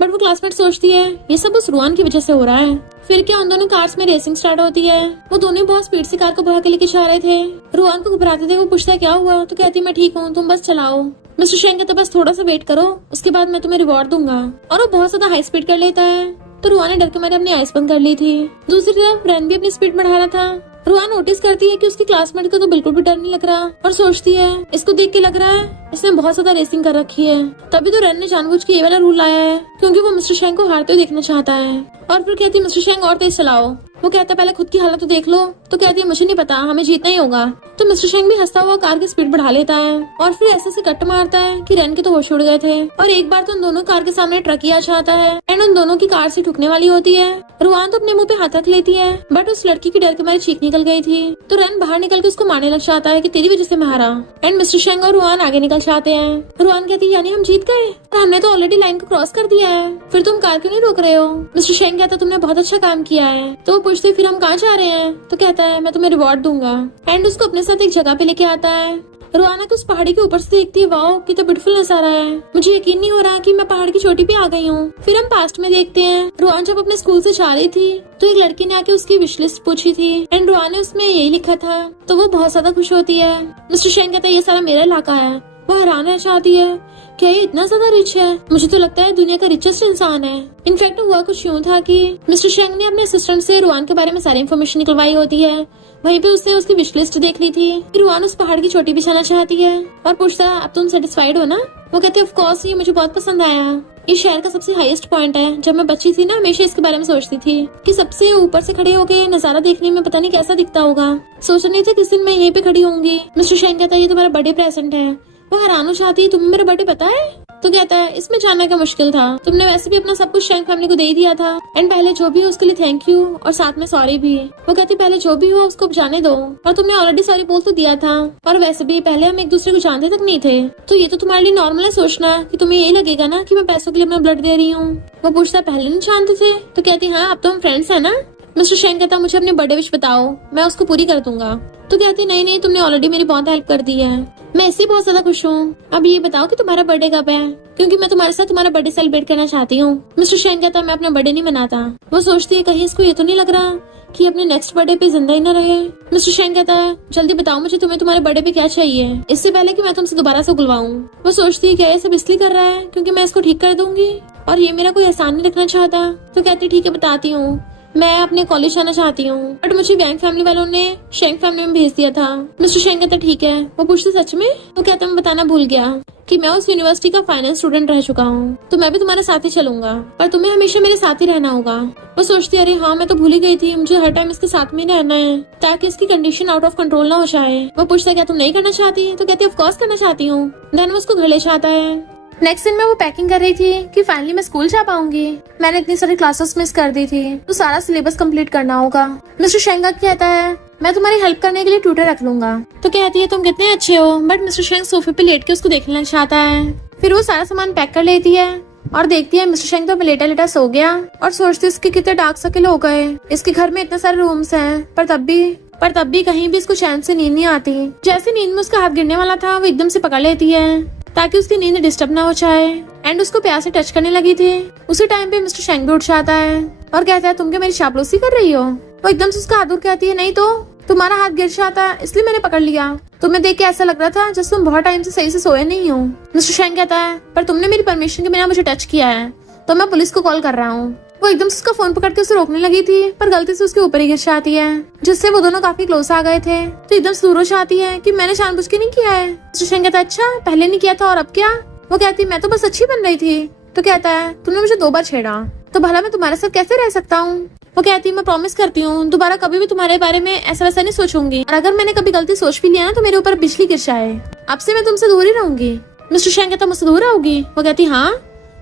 बट वो क्लासमेट सोचती है ये सब उस रुआन की वजह से हो रहा है। फिर क्या उन दोनों कार्स में रेसिंग स्टार्ट होती है। वो दोनों बहुत स्पीड से कार को भगा के लेके जा रहे थे। रुआन को घबराते थे। वो पूछता है क्या हुआ, तो कहती है मैं ठीक हूँ, तुम बस चलाओ। मिस्टर शेंग कहता है बस थोड़ा सा वेट करो, उसके बाद मैं तुम्हें रिवॉर्ड दूंगा। और वो बहुत ज्यादा हाई स्पीड कर लेता है। तो रुआन ने डर के मारे अपनी आइस बंद कर ली थी। दूसरी तरफ रैन भी अपनी स्पीड बढ़ा रहा था। रुआन नोटिस करती है कि उसकी क्लासमेट को तो बिल्कुल भी डर नहीं लग रहा और सोचती है इसको देख के लग रहा है इसने बहुत ज्यादा रेसिंग कर रखी है। तभी तो रैन ने जानबूझ के ये वाला रूल लाया है क्योंकि वो मिस्टर शेंग को हारते हुए देखना चाहता है। और फिर कहती है मिस्टर शेंग और तेज चलाओ। वो कहता है पहले खुद की हालत तो देख लो। तो कहती है मुझे नहीं पता, हमें जीतना ही होगा। तो मिस्टर शेंग भी हंसता हुआ कार की स्पीड बढ़ा लेता है और फिर ऐसे कट मारता है कि रैन के तो होश उड़ गए थे। और एक बार तो उन दोनों कार के सामने ट्रक ही आ जाता है एंड उन दोनों की कार से ठुकने वाली होती है। रुआन तो अपने मुंह पे हाथ रख लेती है बट उस लड़की की डर के मारे चीख निकल गई थी। तो रैन बाहर निकल के उसको मारने लग जाता है कि तेरी वजह से मैं हारा। एंड मिस्टर शेंग और रुआन आगे निकल जाते हैं। रुआन कहती है यानी हम जीत गए और हमने तो ऑलरेडी लाइन को क्रॉस कर दिया है, फिर तुम कार क्यों नहीं रोक रहे हो। मिस्टर शेंग कहता है तुमने बहुत अच्छा काम किया है। तो वो पूछते फिर हम कहाँ जा रहे हैं। तो कहता है मैं तुम्हें रिवॉर्ड दूंगा एंड उसको अपने साथ एक जगह पे लेके आता है। रुआना को उस पहाड़ी के ऊपर से देखती है, वाओ कितना ब्यूटीफुल नजारा है, मुझे यकीन नहीं हो रहा कि मैं पहाड़ की चोटी पे आ गई हूँ। फिर हम पास्ट में देखते हैं रुआन जब अपने स्कूल से जा रही थी तो एक लड़की ने आके उसकी विश लिस्ट पूछी थी एंड रुआन ने उसमें यही लिखा था। तो वो बहुत ज्यादा खुश होती है। मिस्टर शेंग कहता है ये सारा मेरा इलाका है। वो हैरान रह जाती है क्या ये इतना ज्यादा रिच है, मुझे तो लगता है दुनिया का रिचेस्ट इंसान है। इनफैक्ट हुआ कुछ यूँ था कि मिस्टर शेंग ने अपने असिस्टेंट से रुआन के बारे में सारी इन्फॉर्मेशन निकलवाई होती है। वहीं पे उसने उसकी विश लिस्ट देख ली थी। रुआन उस पहाड़ की चोटी पे जाना चाहती है और पूछता है अब तुम सेटिस्फाइड हो ना। वो कहती है ऑफ कोर्स, ये मुझे बहुत पसंद आया। ये शहर का सबसे हाईएस्ट पॉइंट है। जब मैं बच्ची थी ना हमेशा इसके बारे में सोचती थी कि सबसे ऊपर से खड़े होके नजारा देखने में पता नहीं कैसा दिखता होगा। सोच नहीं था किस दिन मैं यहीं पे खड़ी होंगी। मिस्टर शेंग कहता है ये तुम्हारा बर्थडे प्रेजेंट है। वो हैरान हो जाती है तुम्हें मेरा बर्थडे पता है। तो कहता है इसमें जानना क्या मुश्किल था, तुमने वैसे भी अपना सब कुछ शेंग फैमिली को दे ही दिया था एंड पहले जो भी हो उसके लिए थैंक यू और साथ में सॉरी भी। वो कहती पहले जो भी हो उसको जाने दो और तुमने ऑलरेडी सॉरी बोल तो दिया था और वैसे भी पहले हम एक दूसरे को जानते तक नहीं थे, तो ये तो तुम्हारे लिए नॉर्मल है सोचना कि तुम्हें यही लगेगा ना कि मैं पैसों के लिए अपना ब्लड दे रही हूँ। वो पूछता है पहले नहीं जानते थे। तो कहती हाँ अब तो हम फ्रेंड्स है ना। मिस्टर शेंग कहता मुझे अपनी बर्थडे विश बताओ, मैं उसको पूरी कर दूंगा। तो कहती नहीं तुमने ऑलरेडी मेरी बहुत हेल्प कर दी है, मैं इससे बहुत ज्यादा खुश हूँ। अब ये बताओ कि तुम्हारा बर्थडे कब है, क्योंकि मैं तुम्हारे साथ तुम्हारा बर्थडे सेलिब्रेट करना चाहती हूँ। मिस्टर शेंग कहता मैं अपना बर्थडे नहीं मनाता। वो सोचती है कहीं इसको ये तो नहीं लग रहा कि अपने नेक्स्ट बर्थडे पे जिंदा ही न रहे। मिस्टर शेंग कहता है जल्दी बताओ मुझे तुम्हें तुम्हारे बर्थडे पे क्या चाहिए, इससे पहले कि मैं तुमसे दोबारा से बुलवाऊं। वो सोचती है क्या ये सब इसलिए कर रहा है क्योंकि मैं इसको ठीक कर दूंगी और ये मेरा कोई एहसान नहीं रखना चाहता। तो कहती ठीक है बताती हूँ, मैं अपने कॉलेज जाना चाहती हूँ बट मुझे वैंग फैमिली वालों ने शेंग फैमिली में भेज दिया था। मिस्टर शेंग कहता ठीक है। वो पूछते सच में। वो कहता मैं बताना भूल गया कि मैं उस यूनिवर्सिटी का फाइनल स्टूडेंट रह चुका हूँ, तो मैं भी तुम्हारे साथ ही चलूंगा पर तुम्हें हमेशा मेरे साथ ही रहना होगा। वो सोचती अरे हाँ मैं तो भूल ही गई थी, मुझे हर टाइम इसके साथ में रहना है ताकि इसकी कंडीशन आउट ऑफ कंट्रोल ना हो जाए। वो पूछता क्या तुम नहीं करना चाहती। तो कहती ऑफ कोर्स करना चाहती हूँ। देन वो उसको घर ले जाता है। नेक्स्ट दिन में वो पैकिंग कर रही थी कि फाइनली मैं स्कूल जा पाऊंगी। मैंने इतनी सारी क्लासेस मिस कर दी थी तो सारा सिलेबस कंप्लीट करना होगा। मिस्टर शेंग कहता है मैं तुम्हारी हेल्प करने के लिए ट्यूटर रख लूंगा। तो कहती है तुम कितने अच्छे हो, बट मिस्टर शेंग सोफे पे लेट के उसको देखने लग जाता है। फिर वो सारा सामान पैक कर लेती है और देखती है मिस्टर शेंग तो लेटा लेटा सो गया और सोचती है इसके कितने डार्क सर्कल हो गए। इसके घर में इतने सारे रूम्स हैं पर तब भी कहीं भी इसको चैन से नींद नहीं आती। जैसे नींद में उसका हाथ गिरने वाला था वो एकदम से पकड़ लेती है ताकि उसकी नींद डिस्टर्ब ना हो जाए एंड उसको प्यार से टच करने लगी थी। उसी टाइम पे मिस्टर शेंग भी उठ जाता है और कहता है तुम क्या मेरी चापलूसी कर रही हो। वो एकदम से उसका हाथ दूर कहती है नहीं तो तुम्हारा हाथ गिर जाता है इसलिए मैंने पकड़ लिया। तुम्हें देख के ऐसा लग रहा था जैसे तुम बहुत टाइम से सही से सोए नहीं हो। मिस्टर शेंग कहता है पर तुमने मेरी परमिशन के बिना मुझे टच किया है तो मैं पुलिस को कॉल कर रहा हूँ। वो एकदम से उसका फोन पकड़ के उसे रोकने लगी थी पर गलती से उसके ऊपर ही गिर जाती है जिससे वो दोनों काफी क्लोज आ गए थे। तो एकदम से दूर हो जाती है कि मैंने जानबूझ के नहीं किया है। मिस्टर शेंग कहता है अच्छा पहले नहीं किया था और अब क्या। वो कहती मैं तो बस अच्छी बन रही थी। तो कहता है तुमने मुझे 2 बार छेड़ा तो भला मैं तुम्हारे साथ कैसे रह सकता हूँ। वो कहती है मैं प्रॉमिस करती हूँ दोबारा कभी भी तुम्हारे बारे में ऐसा वैसा नहीं सोचूंगी और अगर मैंने कभी गलती सोच भी लिया ना तो मेरे ऊपर बिजली गिर जाए। अब से मैं तुमसे दूर ही रहूंगी। मिस्टर शेंग कहता मुझसे दूर रहोगी। वो कहती हाँ।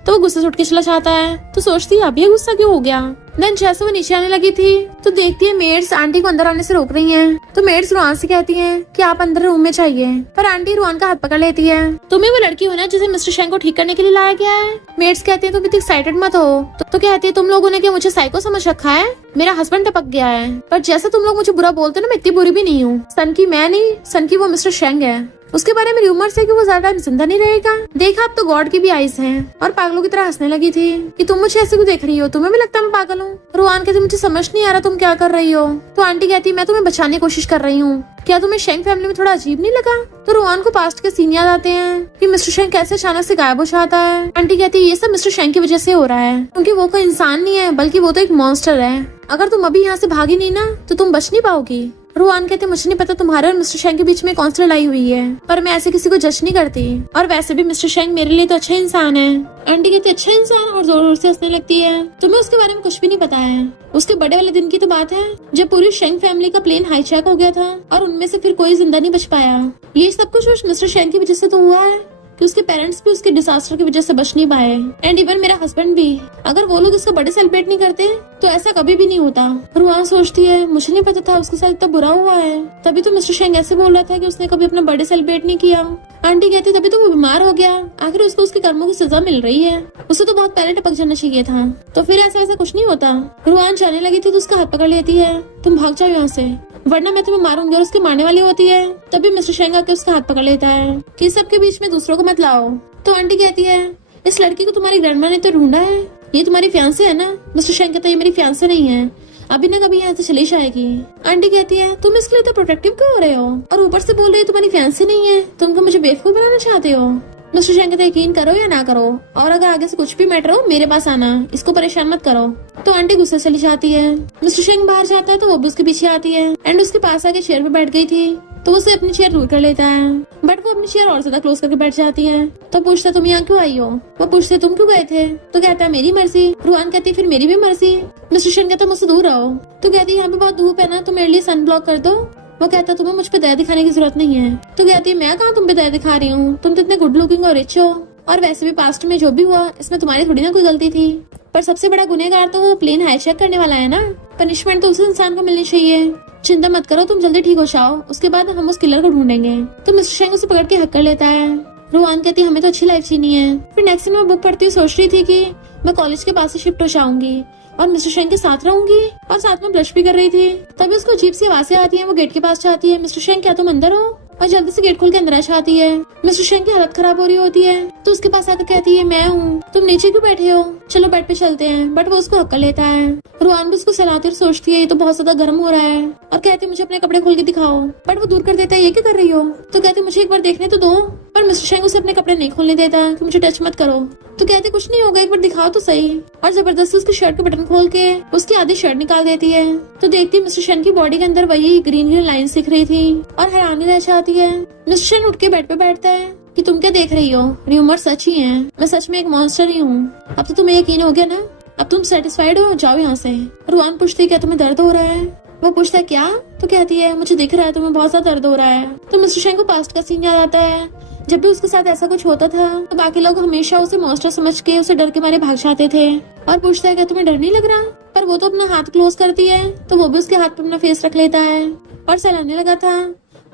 तो वो गुस्से से उठ के चला जाता है। तो सोचती है अब ये गुस्सा क्यों हो गया। देन जैसे वो नीचे आने लगी थी तो देखती है मेड्स आंटी को अंदर आने से रोक रही हैं। तो मेड्स रुआन से कहती हैं कि आप अंदर रूम में चाहिए पर आंटी रुआन का हाथ पकड़ लेती है। तुम्हें वो लड़की हो ना जिसे मिस्टर शेंग को ठीक करने के लिए लाया गया है। मेड्स कहती है तुम इतनी एक्साइटेड मत हो। तो कहती है तुम लोगों ने क्या मुझे साइको समझ रखा है, मेरा हस्बैंड टपक गया है पर जैसा तुम लोग मुझे बुरा बोलते हो ना मैं इतनी बुरी भी नहीं हूँ। सन की मैं नहीं, सन की वो मिस्टर शेंग है। उसके बारे में रूमर्स है कि वो ज्यादा टाइम जिंदा नहीं रहेगा। देखा, अब तो गॉड की भी आइज हैं। और पागलों की तरह हंसने लगी थी कि तुम मुझे ऐसे क्यों देख रही हो, तुम्हें भी लगता है मैं पागल हूँ। रुआन कहती मुझे समझ नहीं आ रहा तुम क्या कर रही हो। तो आंटी कहती मैं तुम्हें बचाने की कोशिश कर रही हूँ, क्या तुम्हें शेंग फैमिली में थोड़ा अजीब नहीं लगा। तो रुआन को पास्ट के सीन याद आते हैं कि मिस्टर शेंग कैसे अचानक से गायब हो जाता है। आंटी कहती है ये सब मिस्टर शेंग की वजह से हो रहा है, क्योंकि वो कोई इंसान नहीं है बल्कि वो तो एक मॉन्स्टर है। अगर तुम अभी यहाँ से भागी नहीं ना तो तुम बच नहीं पाओगी। रुआन कहते मुझे नहीं पता तुम्हारे और मिस्टर शेंग के बीच में कौन सी लड़ाई हुई है, पर मैं ऐसे किसी को जज नहीं करती, और वैसे भी मिस्टर शेंग मेरे लिए तो अच्छा इंसान है। आंटी कहती अच्छा इंसान, और जोर जोर से हंसने लगती है। तुम्हें उसके बारे में कुछ भी नहीं पता है। उसके बड़े वाले दिन की तो बात है जब पूरी शेंग फैमिली का प्लेन हाईजैक हो गया था और उनमें से फिर कोई जिंदा नहीं बच पाया। ये सब कुछ मिस्टर शेंग की वजह से तो हुआ है कि उसके पेरेंट्स भी उसके डिजास्टर की वजह से बच नहीं पाए, एंड इवन मेरा हस्बैंड भी। अगर वो लोग इसका बर्थडे सेलिब्रेट नहीं करते तो ऐसा कभी भी नहीं होता। रुआन सोचती है मुझे नहीं पता था उसके साथ इतना बुरा हुआ है, तभी तो मिस्टर शेंग ऐसे बोल रहा था कि उसने कभी अपना बर्थडे सेलिब्रेट नहीं किया। आंटी कहती तभी तो वो बीमार हो गया, आखिर उसको उसके कर्मों की सजा मिल रही है। उसे तो बहुत पहले टपक जाना चाहिए था। तो फिर ऐसा वैसा कुछ नहीं होता। रुआन जाने लगी थी तो उसका हाथ पकड़ लेती है, तुम भाग जाओ यहाँ से वरना मैं तुम्हें मारूंगी, और उसके मारने वाली होती है। तभी मिस्टर शेंग आके उसका हाथ पकड़ लेता है कि सबके बीच में दूसरों को मत लाओ। तो आंटी कहती है इस लड़की को तुम्हारी ग्रैंडमा ने तो ढूंढा है, ये तुम्हारी फियांसे है ना। मिस्टर शेंग कहता है ये मेरी फियांसे नहीं है, अभी ना कभी यहाँ से चली जाएगी। आंटी कहती है तुम इसके लिए तो प्रोटेक्टिव क्यों हो रहे हो, और ऊपर से बोल रही हो तुम्हारी फियांसे नहीं है, तुम मुझे बेवकूफ बनाना चाहते हो। मिस्टर शेंग कहता है यकीन करो या ना करो, और अगर आगे से कुछ भी मैटर हो मेरे पास आना, इसको परेशान मत करो। तो आंटी गुस्से चली जाती है। मिस्टर शेंग बाहर जाता है तो वो भी उसके पीछे आती है, एंड उसके पास आके चेयर पे बैठ गई थी तो उसे अपनी चेयर दूर कर लेता है, बट वो अपनी चेयर और ज्यादा क्लोज करके बैठ जाती है। तो पूछता तुम यहाँ क्यों आई हो, वो पूछते तुम क्यों गए थे, तो कहता है मेरी मर्जी। रुआन कहती फिर मेरी भी मर्जी। मिस्टर शेंग कहता मुझसे दूर रहो। तो कहती यहाँ पे बहुत धूप है ना, तो मेरे लिए सन ब्लॉक कर दो। वो कहता तुम्हें मुझ पे दया दिखाने की जरूरत नहीं है। तो कहती है मैं कहाँ तुम पे दया दिखा रही हूँ, तुम तो इतने गुड लुकिंग और रिच हो, और वैसे भी पास्ट में जो भी हुआ इसमें तुम्हारी थोड़ी ना कोई गलती थी, पर सबसे बड़ा गुनहगार तो वो प्लेन हाईजैक करने वाला है ना, पनिशमेंट तो उस इंसान को मिलनी चाहिए। चिंता मत करो, तुम जल्दी ठीक हो जाओ, उसके बाद हम उस किलर को ढूंढेंगे। तो मिस्टर शेंग उसे पकड़ के हक कर लेता है। रुआन कहती हमें तो अच्छी लाइफ जीनी है। फिर नेक्स्ट दिन मैं बुक पढ़ती हुई सोच रही थी कि मैं कॉलेज के पास से शिफ्ट हो जाऊंगी और मिस्टर शेंग के साथ रहूंगी, और साथ में ब्लश भी कर रही थी। तभी उसको अजीब सी आवाजें आती है। वो गेट के पास जाती है, मिस्टर शेंग क्या तुम अंदर हो, और जल्दी से गेट खोल के अंदर आ जाती है। मिस्टर शेंग की हालत खराब हो रही होती है तो उसके पास आकर कहती है मैं हूँ, तुम नीचे क्यों बैठे हो, चलो बेड पे चलते हैं, बट वो उसको हक्का लेता है। रुआन भी उसको सहलाती और सोचती है ये तो बहुत ज्यादा गर्म हो रहा है, और कहती मुझे अपने कपड़े खोल के दिखाओ, बट वो दूर कर देता है ये क्या कर रही हो। तो कहती मुझे एक बार देखने तो दो, पर मिस्टर शेंग उसे अपने कपड़े नहीं खोलने देता कि मुझे टच मत करो। तो कहती कुछ नहीं होगा, एक बार दिखाओ तो सही, और जबरदस्ती उसकी शर्ट के बटन खोल के उसकी आधी शर्ट निकाल देती है। तो देखती मिस्टर शेंग की बॉडी के अंदर वही ग्रीन ग्रीन लाइंस दिख रही थी, और हैरानी रह जाती है। मिस्टर शेंग उठ के बेड पे बैठता है कि तुम क्या देख रही हो, र्यूमर सच ही है, मैं सच में एक मॉन्स्टर ही हूँ। अब तो तुम्हें यकीन हो गया ना, अब तुम सेटिस्फाइड हो, जाओ यहाँ से। रुआन पूछती है क्या तुम्हें दर्द हो रहा है, वो पूछता है क्या, तो कहती है मुझे दिख रहा है तुम्हें बहुत ज्यादा दर्द हो रहा है। तो मिस्टर शेंग को पास्ट का सीन याद आता है, जब भी उसके साथ ऐसा कुछ होता था तो बाकी लोग हमेशा उसे मॉन्स्टर समझ के उसे डर के मारे भाग जाते थे, और पूछता है क्या तुम्हें डर नहीं लग रहा, पर वो तो अपना हाथ क्लोज करती है तो वो भी उसके हाथ पे अपना फेस रख लेता है और सहलाने लगा था,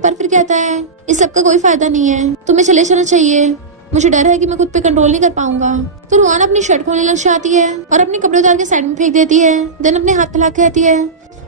पर फिर कहता है इस सब का कोई फायदा नहीं है, तुम्हें चले जाना चाहिए, मुझे डर है कि मैं खुद पे कंट्रोल नहीं कर पाऊंगा। तो रुआन अपनी शर्ट खोलने लग जाती है और अपने कपड़े उतार के साइड में फेंक देती है, देन अपने हाथ फैला के कहती है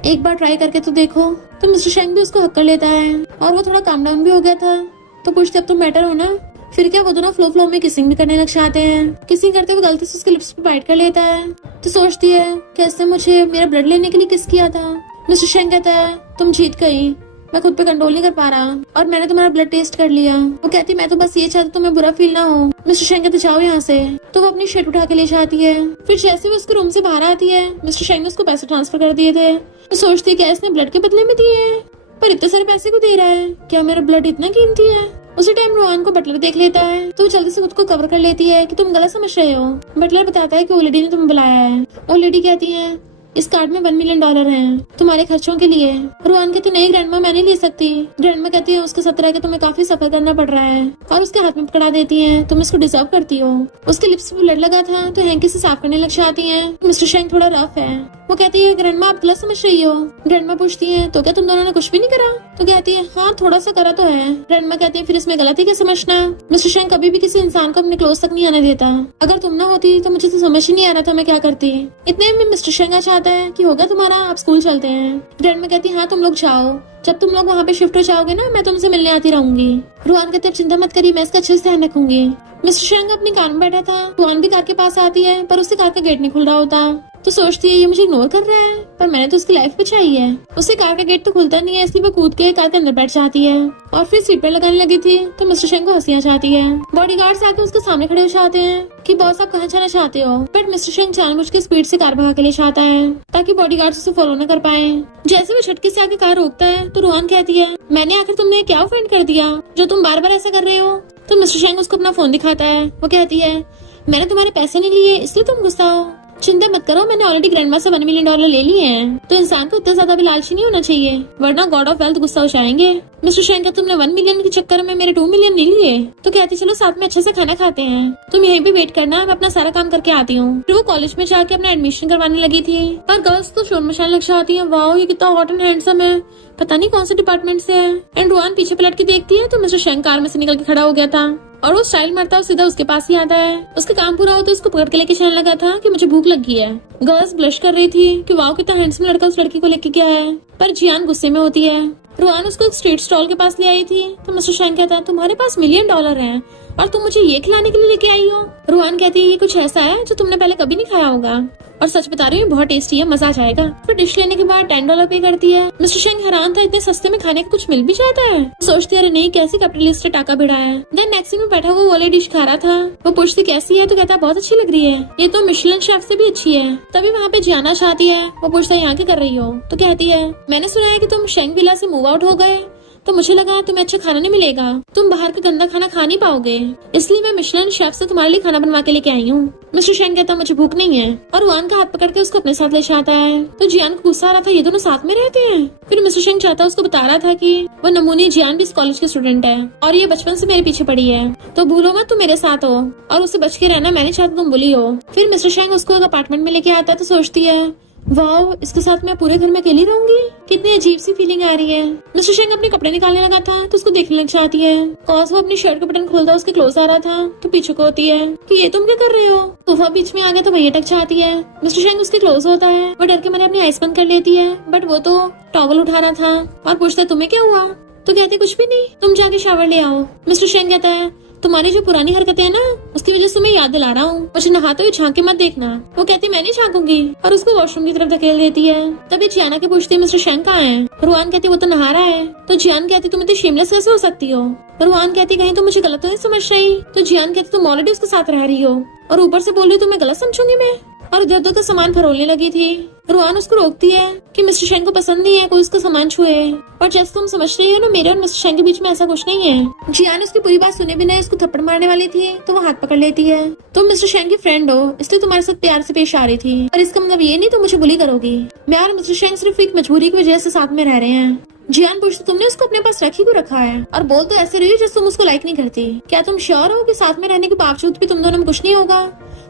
एक बार ट्राई करके तो देखो। तो मिस्टर शेंग भी उसको हक कर लेता है, और वो थोड़ा काम डाउन भी हो गया था। तो पूछते अब तुम बेटर हो ना, फिर क्या वो दोनों फ्लो में किसिंग भी करने लग जाते हैं। किसिंग करते हुए गलती से उसके लिप्स पे बाइट कर लेता है। तो सोचती है कैसे मुझे मेरा ब्लड लेने के लिए किस किया था। मिस्टर शेंग कहता है तुम जीत गई, मैं खुद पे कंट्रोल नहीं कर पा रहा, और मैंने तुम्हारा ब्लड टेस्ट कर लिया। वो कहती मैं तो बस ये चाहती तुम्हें बुरा फील ना हो। मिस्टर शेंग कहते जाओ यहाँ से। तो वो अपनी शर्ट उठा के ले जाती है। फिर जैसे वो उसके रूम से बाहर आती है, मिस्टर शेंग ने उसको पैसे ट्रांसफर कर दिए थे। तो सोचती है क्या इसने ब्लड के बदले में दिए हैं, पर इतने सारे पैसे को दे रहा है, क्या मेरा ब्लड इतना कीमती है। उसी टाइम रुआन को बटलर देख लेता है तो वो जल्दी से खुद को कवर कर लेती है कि तुम गलत समझ रहे हो। बटलर बताता है कि वो लेडी ने तुम्हें बुलाया है। वो लेडी कहती है इस कार्ड में $1 मिलियन हैं तुम्हारे खर्चों के लिए। रुआन कहती नहीं ग्रैंडमा मैं नहीं ले सकती। ग्रैंडमा कहती है उसके साथ रह के तुम्हें काफी सफर करना पड़ रहा है, और उसके हाथ में पकड़ा देती है तुम इसको डिजर्व करती हो। उसके लिप्स पे ब्लड लगा था तो हैंकी से साफ करने लग जाती है। मिस्टर शेंग थोड़ा रफ है, वो कहती है ग्रैंडमा आप गलत समझ रही हो। ग्रैंडमा पूछती है तो क्या तुम दोनों ने कुछ भी नहीं करा? तो कहती है हाँ थोड़ा सा करा तो है। ग्रैंडमा कहती है फिर इसमें गलती क्या समझना? मिस्टर शेंग कभी भी किसी इंसान को अपने क्लोज तक नहीं आने देता। अगर तुम ना होती तो मुझे तो समझ ही नहीं आ रहा था मैं क्या करती। इतने में मिस्टर शेंग चाहता है कि होगा तुम्हारा, आप स्कूल चलते हैं। ग्रैंडमा कहती है हाँ तुम लोग जाओ, जब तुम लोग वहाँ पे शिफ्ट हो जाओगे ना मैं तुमसे मिलने आती रहूंगी। रुआन कहते चिंता मत करिए, मैं इसका अच्छे से ध्यान रखूंगी। मिस्टर शेंग अपनी कार में बैठा था। रुआन भी कार के पास आती है पर उससे कार का गेट नहीं खुल रहा होता। तो सोचती है ये मुझे इग्नोर कर रहा है, पर मैंने तो उसकी लाइफ बचाई है। उससे कार का गेट तो खुलता नहीं है, इसलिए वो कूद के कार के अंदर बैठ जाती है और फिर सीट पर लगाने लगी थी तो मिस्टर शेंग को हंसी आ जाती है। बॉडीगार्ड्स आके उसके सामने खड़े हो जाते हैं कि बॉस आप कहाँ जाना चाहते हो, बट मिस्टर शेंग जानबूझ के स्पीड से कार भगा के ले जाता है ताकि बॉडीगार्ड्स उसे फॉलो न कर पाए। जैसे वो झटके से आके कार रोकता है तो रुआन कहती है मैंने आखिर तुमने क्या ऑफेंड कर दिया जो तुम बार बार ऐसा कर रहे हो? तो मिस्टर शेंग उसको अपना फोन दिखाता है। वो कहती है मैंने तुम्हारे पैसे नहीं लिए इसलिए तुम गुस्सा हो। चिंता मत करो, मैंने ऑलरेडी ग्रैंडमा से $1 मिलियन ले लिए हैं। तो इंसान को इतना ज्यादा भी लालची नहीं होना चाहिए वरना गॉड ऑफ वेल्थ गुस्सा हो जाएंगे। मिस्टर शेंग का तुमने 1 मिलियन के चक्कर में मेरे 2 मिलियन नहीं लिए। तो कहती चलो साथ में अच्छे से खाना खाते हैं, तुम यहीं पे वेट करना, मैं अपना सारा काम करके आती हूँ। फिर वो कॉलेज में जाके अपना एडमिशन करवाने लगी थी और गर्ल्स तो शोर मचाने लग जाती है, वाओ ये कितना हॉट एंड हैंडसम है, पता नहीं कौन से डिपार्टमेंट से है। एंड रुआन पीछे पलट के देखती है तो मिस्टर शेंग कार में से निकल के खड़ा हो गया था और वो स्टाइल मारता है सीधा उसके पास ही आता है। उसका काम पूरा होता है उसको पकड़ के लेके चलने लगा था कि मुझे भूख लगी है। गर्ल्स ब्लश कर रही थी कि वाओ कितना हैंडसम लड़का उस लड़की को लेके गया है, पर जियान गुस्से में होती है। रुआन उसको एक स्ट्रीट स्टॉल के पास ले आई थी तो मिस्टर शेंग कहता है तुम्हारे पास $1 मिलियन हैं और तुम मुझे ये खिलाने के लिए लेके आई हो। रुआन कहती है ये कुछ ऐसा है जो तुमने पहले कभी नहीं खाया होगा और सच बता रही हूँ बहुत टेस्टी है, मजा आ जाएगा। फिर डिश लेने के बाद $10 पे करती है। मिस्टर शेंग हैरान था इतने सस्ते में खाने का कुछ मिल भी जाता है। सोचती है अरे नहीं कैसी कैपिटलिस्ट टाका भिड़ा है। देन नेक्स्ट में बैठा वो वाले डिश खा रहा था। वो पूछती कैसी है तो कहता है बहुत अच्छी लग रही है, ये तो मिशेलिन शेफ से भी अच्छी है। तभी वहाँ पे जाना चाहती है। वो पूछता है यहाँ क्या कर रही हो? तो कहती है मैंने सुना है कि तुम शेंग विला से मूव आउट हो गए तो मुझे लगा तुम्हें अच्छा खाना नहीं मिलेगा, तुम बाहर का गंदा खाना खा नहीं पाओगे, इसलिए मैं मिशेलिन शेफ से तुम्हारे लिए खाना बनवा के लेके आई हूँ। मिस्टर शेंग कहता मुझे भूख नहीं है और रुआन का हाथ पकड़ के उसको अपने साथ ले जाता है। तो जियान को गुस्सा आ रहा था ये दोनों साथ में रहते हैं। फिर मिस्टर शेंग चाहता उसको बता रहा था कि वो नमूनी जियान भी इस कॉलेज की स्टूडेंट है और ये बचपन से मेरे पीछे पड़ी है, तो भूलो मत तुम मेरे साथ हो और उससे बच के रहना, मैंने चाहता तुम बुली हो। फिर मिस्टर शेंग उसको एक अपार्टमेंट में लेके आता है तो सोचती है वाओ इसके साथ मैं पूरे घर में अकेली रहूंगी, कितनी अजीब सी फीलिंग आ रही है। मिस्टर शेंग अपने कपड़े निकालने लगा था तो उसको देखने लग जाती है। कॉज वो अपनी शर्ट का बटन खोलता उसके क्लोज आ रहा था तो पीछे को होती है कि ये तुम क्या कर रहे हो। सोफा बीच में आ गया तो वही अटक जाती है। मिस्टर शेंग उसके क्लोज होता है, वो डर के मारे अपनी आइस बंद कर लेती है बट वो तो टॉवल उठाना था और पूछता है तुम्हें क्या हुआ? तो कहते कुछ भी नहीं, तुम जाके शावर ले आओ। मिस्टर शेंग कहता है तुम्हारी जो पुरानी हरकतें हैं ना उसकी वजह से मैं याद दिला रहा हूँ, मुझे नहाते हुए झांक के मत देखना। वो कहती मैं नहीं झांकूंगी और उसको वॉशरूम की तरफ धकेल देती है। तभी जियाना के पूछती है मिस्टर शेंग कहाँ है? रुआन कहती वो तो नहा रहा है। तो जियान कहती तुम इतनी शेमलेस कैसे हो सकती हो? रुआन कहती कहीं तो मुझे गलत तो नहीं समझ रही। तो जियान कहती तुम ऑलरेडी उसके साथ रह रही हो और ऊपर से बोल रही हो तो मैं गलत समझूंगी मैं, और इधर उधर का सामान फरोलने लगी थी। रुआन उसको रोकती है कि मिस्टर शेंग को पसंद नहीं है कोई उसका सामान छुए, और जैसे तुम समझ रही हो ना मेरे और मिस्टर शेंग के बीच में ऐसा कुछ नहीं है। जियान उसकी पूरी बात सुने बिना उसको थप्पड़ मारने वाली थी तो वो हाथ पकड़ लेती है। तुम मिस्टर शेंग की फ्रेंड हो इसलिए तुम्हारे साथ प्यार से पेश आ रही थी, और इसका मतलब ये नहीं तुम मुझे बुली करोगी। मैं और मिस्टर शेंग सिर्फ एक मजबूरी की वजह से साथ में रह रहे हैं। जियान पूछती तुमने उसको अपने पास रखी क्यों रखा है, और बोल तो ऐसे रही जैसे तुम उसको लाइक नहीं करती। क्या तुम श्योर हो कि साथ में रहने के बावजूद भी तुम दोनों में कुछ नहीं होगा?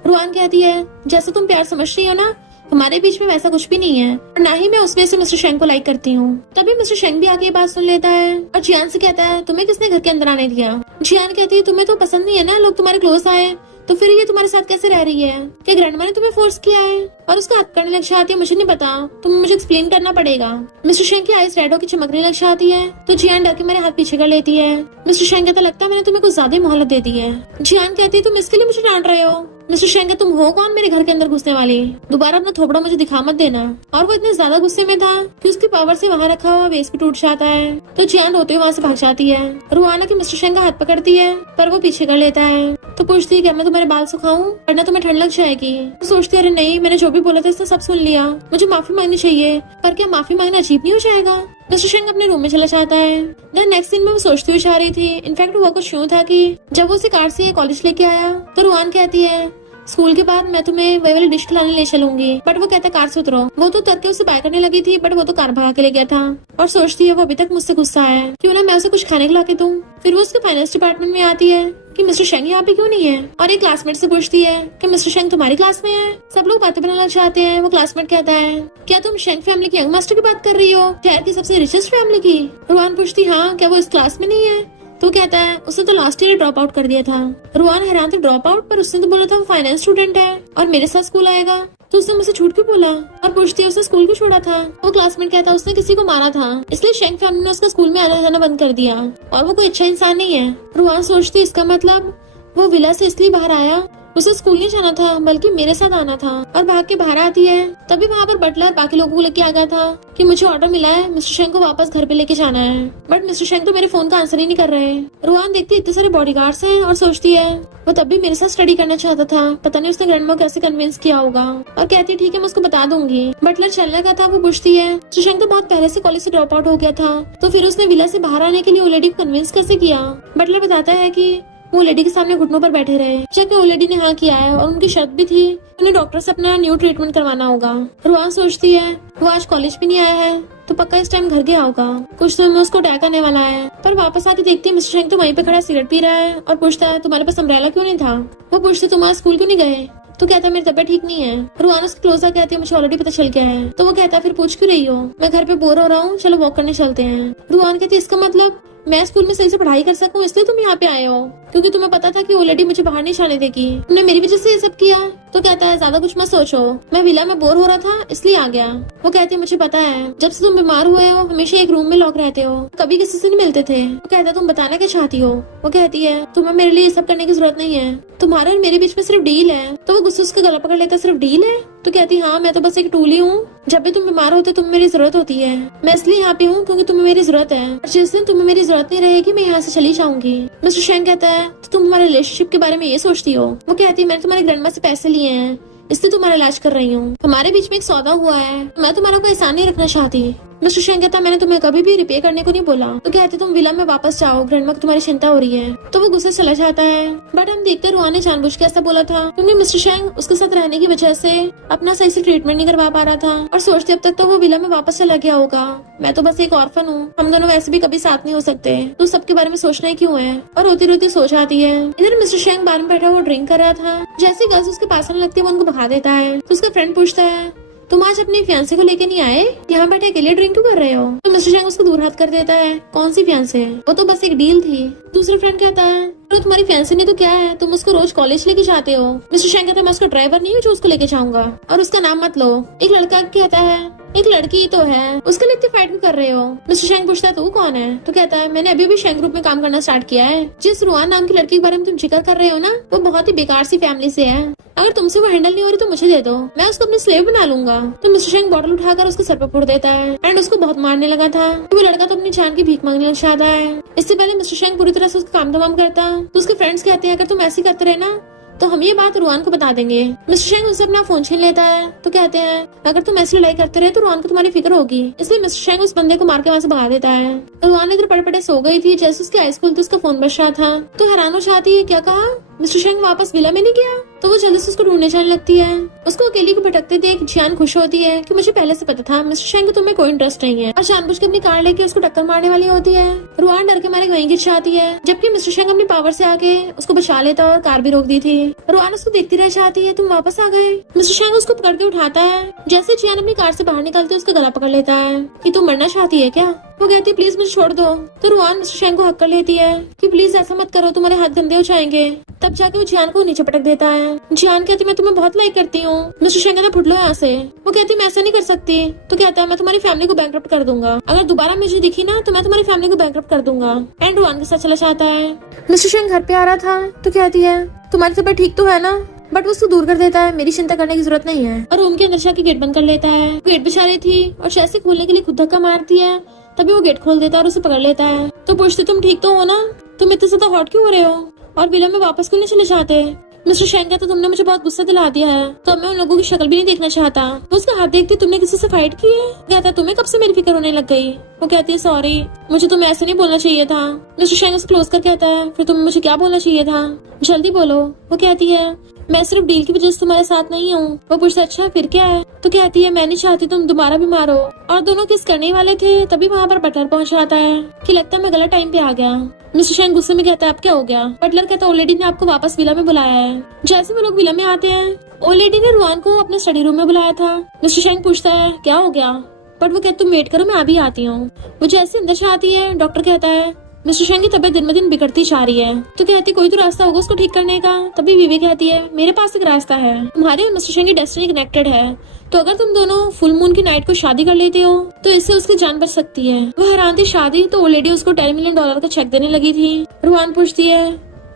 रुआन कहती है जैसे तुम प्यार समझ रही हो ना हमारे बीच में वैसा कुछ भी नहीं है, और ना ही मैं उस वजह से मिस्टर शेंग को लाइक करती हूँ। तभी मिस्टर शेंग भी आके ये बात सुन लेता है और जियान से कहता है तुम्हें किसने घर के अंदर आने दिया? जियान कहती है तुम्हें तो पसंद नहीं है ना लोग तुम्हारे क्लोज आए, तो फिर ये तुम्हारे साथ कैसे रह रही है? क्या ग्रैंडमा ने तुम्हें फोर्स किया है? और उसका हाथ करने लग जाती है मुझे नहीं पता, तुम्हें मुझे एक्सप्लेन करना पड़ेगा। मिस्टर शेंग की आईज रेड होकर चमकने लग जाती है तो जियान डर के मेरे हाथ पीछे कर लेती है। मिस्टर शेंग कहता लगता है मैंने तुम्हें कुछ ज्यादा मोहलत दे दी है। जियान कहती है तुम इसके लिए मुझे डांट रहे हो? मिस्टर शेंग तुम हो कौन मेरे घर के अंदर घुसने वाली, दोबारा अपना थोपड़ा मुझे दिखा मत देना। और वो इतने ज्यादा गुस्से में था कि उसकी पावर से वहाँ रखा हुआ वेस्ट भी टूट जाता है तो जियान रोते हुए वहाँ से भाग जाती है। रुआना की मिस्टर शेंग का हाथ पकड़ती है पर वो पीछे कर लेता है तो पूछती है क्या मैं तुम्हारे बाल सुखाऊं वरना तुम्हें ठंड लग जाएगी। तो सोचती है अरे नहीं मैंने जो भी बोला था इसने सब सुन लिया, मुझे माफी मांगनी चाहिए, पर क्या माफी मांगना अजीब नहीं हो जाएगा? मिस्टर शेंग अपने रूम में चला जाता है। देन नेक्स्ट दिन में वो सोचती हुई जा रही थी। इनफैक्ट वो कुछ यूँ था कि जब वो उसे कार से कॉलेज लेके आया तो रुआन कहती है स्कूल के बाद मैं तुम्हें वही वाली डिश खिलाने ले चलूंगी। बट वो कहता है कार से उतरो। वो तो तरके उसे बाय करने लगी थी, बट वो तो कार भगा के ले गया था और सोचती है वो अभी तक मुझसे गुस्सा है, क्यों ना मैं उसे कुछ खाने को ला के दूं। फिर वो उसके फाइनेंस डिपार्टमेंट में आती है कि मिस्टर शेंग यहाँ पे क्यों नहीं है, और एक क्लासमेट से पूछती है कि मिस्टर शेंग तुम्हारी क्लास में है। सब लोग बातें बनाना चाहते हैं। वो क्लासमेट कहता है क्या तुम शेंग फैमिली की यंग मास्टर की बात कर रही हो, शहर की सबसे रिचेस्ट फैमिली की। रुआन पूछती हाँ क्या वो इस क्लास में नहीं है। तो कहता है उसने तो लास्ट ईयर ड्रॉप आउट कर दिया था। रुआन हैरान था ड्रॉप आउट, पर उसने तो बोला था वो फाइनेंस स्टूडेंट है और मेरे साथ स्कूल आएगा, तो उसने मुझसे झूठ क्यों बोला। और पूछती है उसने स्कूल क्यों छोड़ा था। वो क्लासमेट कहता है उसने किसी को मारा था, इसलिए शेंग फैमिली ने उसका स्कूल में आना जाना बंद कर दिया और वो कोई अच्छा इंसान नहीं है। रुआन सोचती इसका मतलब वो विला से इसलिए बाहर आया, उसे स्कूल नहीं जाना था बल्कि मेरे साथ आना था। और भाग के बाहर आती है, तभी वहाँ पर बटलर बाकी लोगों को लेके आ गया था कि मुझे ऑर्डर मिला है मिस्टर शेंग को वापस घर पे लेके जाना है, बट मिस्टर शेंग तो मेरे फोन का आंसर ही नहीं कर रहे। रुआन देखती इतने सारे बॉडीगार्ड्स हैं और सोचती है वो तब भी मेरे साथ स्टडी करना चाहता था, पता नहीं उसने ग्रैंडमा को कैसे कन्विंस किया होगा। और कहती है ठीक है मैं उसको बता दूंगी। बटलर चलने का था। वो पूछती है मिस्टर शेंग तो बहुत पहले से कॉलेज से ड्रॉप आउट हो गया था, तो फिर उसने विला से बाहर आने के लिए वो लेडी को कन्विंस कैसे किया। बटलर बताता है कि वो लेडी के सामने घुटनों पर बैठे रहे, जबकि वो लेडी ने हाँ किया है और उनकी शर्त भी थी उन्हें डॉक्टर से अपना न्यू ट्रीटमेंट करवाना होगा। रुआन सोचती है वो आज कॉलेज भी नहीं आया है तो पक्का इस टाइम घर गया होगा, कुछ तो में उसको अटैक आने वाला है। पर वापस आके देखती है मिस्टर शेंग तो वहीं पे खड़ा सिगरेट पी रहा है और पूछता है तुम्हारे पास अम्ब्रेला क्यों नहीं था। वो पूछते तुम आज स्कूल क्यों नहीं गए। तो कहता है मेरी तबीयत ठीक नहीं है। रुआन उसके क्लोज आके कहती है मुझे ऑलरेडी पता चल गया है। तो वो कहता है फिर पूछ क्यों रही हो, मैं घर पे बोर हो रहा हूँ, चलो वॉक करने चलते हैं। रुआन कहती है इसका मतलब मैं स्कूल में सही से पढ़ाई कर सकूं इसलिए तुम यहाँ पे आए हो, क्योंकि तुम्हें पता था कि वो लेडी मुझे बाहर नहीं जाने देगी, तुमने मेरी वजह से ये सब किया। तो कहता है ज्यादा कुछ मत सोचो, मैं विला में बोर हो रहा था इसलिए आ गया। वो कहती है मुझे पता है जब से तुम बीमार हुए हो हमेशा एक रूम में लॉक रहते हो, कभी किसी से नहीं मिलते थे। वो कहता है तुम बताना क्या चाहती हो। वो कहती है तुम्हें मेरे लिए ये सब करने की जरूरत नहीं है, तुम्हारे और मेरे बीच में सिर्फ डील है। तो वो गुस्से उसका गला पकड़ लेता सिर्फ डील है। तो कहती हाँ मैं तो बस एक टूल ही हूँ, जब भी तुम बीमार होते तुम्हें मेरी जरूरत होती है, मैं इसलिए यहाँ पे हूँ क्योंकि तुम्हें मेरी जरूरत है, और जिस दिन तुम्हें मेरी जरूरत नहीं रहेगी मैं यहाँ से चली जाऊंगी। मिस्टर शेंग कहता है तो तुम हमारे रिलेशनशिप के बारे में ये सोचती हो। वो कहती है मैंने तुम्हारे ग्रैंडमा से पैसे लिए हैं इसलिए तुम्हारा इलाज कर रही हूँ, हमारे बीच में एक सौदा हुआ है, मैं तुम्हारा कोई एहसान नहीं रखना चाहती। मिस्टर शेंग कहता मैंने तुम्हें कभी भी रिपेयर करने को नहीं बोला। तो कहते तुम विला में वापस जाओ, ग्रैंडमा को तुम्हारी चिंता हो रही है। तो वो गुस्से चला जाता है, बट हम देखते रुआन ने जानबूझ के ऐसा बोला था क्योंकि मिस्टर शेंग उसके साथ रहने की वजह से अपना सही से ट्रीटमेंट नहीं करवा पा रहा था और सोचते अब तक तो वो विला में वापस चला गया होगा, मैं तो बस एक ऑर्फन हूँ, हम दोनों वैसे भी कभी साथ नहीं हो सकते, तो सबके बारे में सोचना ही क्यों है। और रोती रोती सो जाती है। इधर मिस्टर शेंग बार में बैठा वो ड्रिंक कर रहा था, जैसे गर्ल्स उसके पास आने लगती है वो उनको भगा देता है। तो उसका फ्रेंड पूछता है तुम आज अपने फियांसे को लेके नहीं आए, यहाँ बैठे अकेले ड्रिंक क्यों कर रहे हो। तो मिस्टर शेंग उसको दूर हाथ कर देता है, कौन सी फियांसे, वो तो बस एक डील थी। दूसरा फ्रेंड कहता है तो तुम्हारी फियांसे नहीं तो क्या है, तुम उसको रोज कॉलेज लेके जाते हो। मिस्टर शेंग कहता है मैं उसका ड्राइवर नहीं हूँ जो उसको लेके जाऊंगा, और उसका नाम मत लो। एक लड़का कहता है एक लड़की तो है, उसके लिए इतनी फाइट क्यों कर रहे हो। मिस्टर शेंग पूछता है तू कौन है। तो कहता है मैंने अभी भी शेंग ग्रुप में काम करना स्टार्ट किया है, जिस रुआन नाम की लड़की के बारे में तुम जिक्र कर रहे हो ना वो बहुत ही बेकार सी फैमिली से है, अगर तुमसे वो हैंडल नहीं हो रही तो मुझे दे दो, मैं उसको अपनी स्लेव बना लूंगा। तो मिस्टर शेंग बॉटल उठाकर उसके सर पर फोड़ देता है एंड उसको बहुत मारने लगा था। तो वो लड़का तो अपनी जान की भीख मांगने लग जाता है। इससे पहले मिस्टर शेंग पूरी तरह से उसका काम तमाम करता, तो उसके फ्रेंड्स कहते हैं अगर तुम ऐसे करते रहे ना तो हम ये बात रुआन को बता देंगे। मिस्टर शेंग उससे अपना फोन छीन लेता है। तो कहते हैं अगर तुम ऐसी लड़ाई करते रहे तो रुआन को तुम्हारी फिक्र होगी, इसलिए मिस्टर शेंग उस बंदे को मार के वहाँ से भगा देता है। रुआन इधर पड़े पड़े सो गई थी, जैसे उसकी आई स्कूल तो उसका फोन बज रहा था। तो हैरान हो जाती है क्या कहा, मिस्टर शेंग वापस विला में नहीं गया। तो वो जल्दी से उसको ढूंढने जाने लगती है। उसको अकेली को भटकते देख जियान खुश होती है कि मुझे पहले से पता था मिस्टर शेंग को तुम्हें कोई इंटरेस्ट नहीं है, और जानबूझ के अपनी कार लेके उसको टक्कर मारने वाली होती है। रुआन डर के मारे वहीं गिर जाती है, जबकि मिस्टर शेंग अपनी पावर से आके उसको बचा लेता और कार भी रोक दी थी। रुआन उसको देखती रह जाती है, तुम वापस आ गए। मिस्टर शेंग उसको पकड़ के उठाता है, जैसे जियान अपनी कार से बाहर निकलते उसका गला पकड़ लेता है कि तुम मरना चाहती है क्या। वो कहती है प्लीज मुझे छोड़ दो। तो रुआन मिस्टर शेंग को हक कर लेती है कि प्लीज ऐसा मत करो, तुम्हारे हाथ गंदे हो जाएंगे। तब जाके वो जियान को नीचे पटक देता है। जियान कहती मैं तुम्हें बहुत लाइक करती हूँ। मिस्टर शेंग कहता फुट लो यहाँ से। वो कहती मैं ऐसा नहीं कर सकती। तो कहता है मैं तुम्हारी फैमिली को बैंकरप्ट कर दूंगा, अगर दोबारा मुझे दिखी ना तो मैं तुम्हारी फैमिली को बैंकरप्ट कर दूंगा। एंड रुआन के साथ चला जाता है। मिस्टर शेंग घर पे आ रहा था तो कहती है तुम्हारी तबीयत ठीक तो है ना, बट वो उसको दूर कर देता है, मेरी चिंता करने की जरूरत नहीं है, और रूम के अंदर जाके गेट बंद कर लेता है। गेट बिछा रही थी और जैसे खोलने के लिए खुद धक्का मारती है, तभी वो गेट खोल देता है और उसे पकड़ लेता है। तो पूछते तुम ठीक तो हो ना, तुम इतने ज्यादा हॉट क्यों हो रहे हो और विला में वापस क्यों नहीं चले जाते। मिस्टर शेंग कहता तुमने मुझे बहुत गुस्सा दिला दिया है, तो मैं उन लोगों की शक्ल भी नहीं देखना चाहता। वो उसका हाथ देखती तुमने किसी से फाइट की है। कहता तुम्हें कब से मेरी फिक्र होने लग गई। वो कहती है सॉरी, मुझे तुम्हें ऐसे नहीं बोलना चाहिए था। मिस्टर शेंग उसे क्लोज कर कहता है फिर तुम्हें मुझे क्या बोलना चाहिए था, जल्दी बोलो। वो कहती है मैं सिर्फ डील की वजह से तुम्हारे साथ नहीं हूँ। वो पूछता अच्छा फिर क्या है? तो कहती है मैं नहीं चाहती तुम दोबारा बीमार हो। और दोनों किस करने वाले थे तभी वहाँ पर बटलर पहुँच आता है कि लगता है मैं गलत टाइम पे आ गया। मिस्टर शेंग गुस्से में कहता है अब क्या हो गया? बटलर कहता है ओल्ड लेडी ने आपको वापस विला में बुलाया है। जैसे वो लोग विला में आते हैं ओल्ड लेडी ने रुआन को अपने स्टडी रूम में बुलाया था। मिस्टर शेंग पूछता है क्या हो गया? बट वो कहते तुम वेट करो मैं अभी आती हूँ। वो जैसे अंदर से आती है डॉक्टर कहता है मिस्टर शेंग की तबीयत दिन ब दिन बिगड़ती जा रही है। तो कहती कोई तो रास्ता होगा उसको ठीक करने का। तभी विवी कहती है मेरे पास एक रास्ता है, तुम्हारे और मिस्टर शेंग की डेस्टिनी कनेक्टेड है। तो अगर तुम दोनों फुल मून की नाइट को शादी कर लेते हो तो इससे उसकी जान बच सकती है। वो हैरान थी शादी तो ओल्ड लेडी उसको $10 मिलियन का चेक देने लगी थी। रुआन पूछती है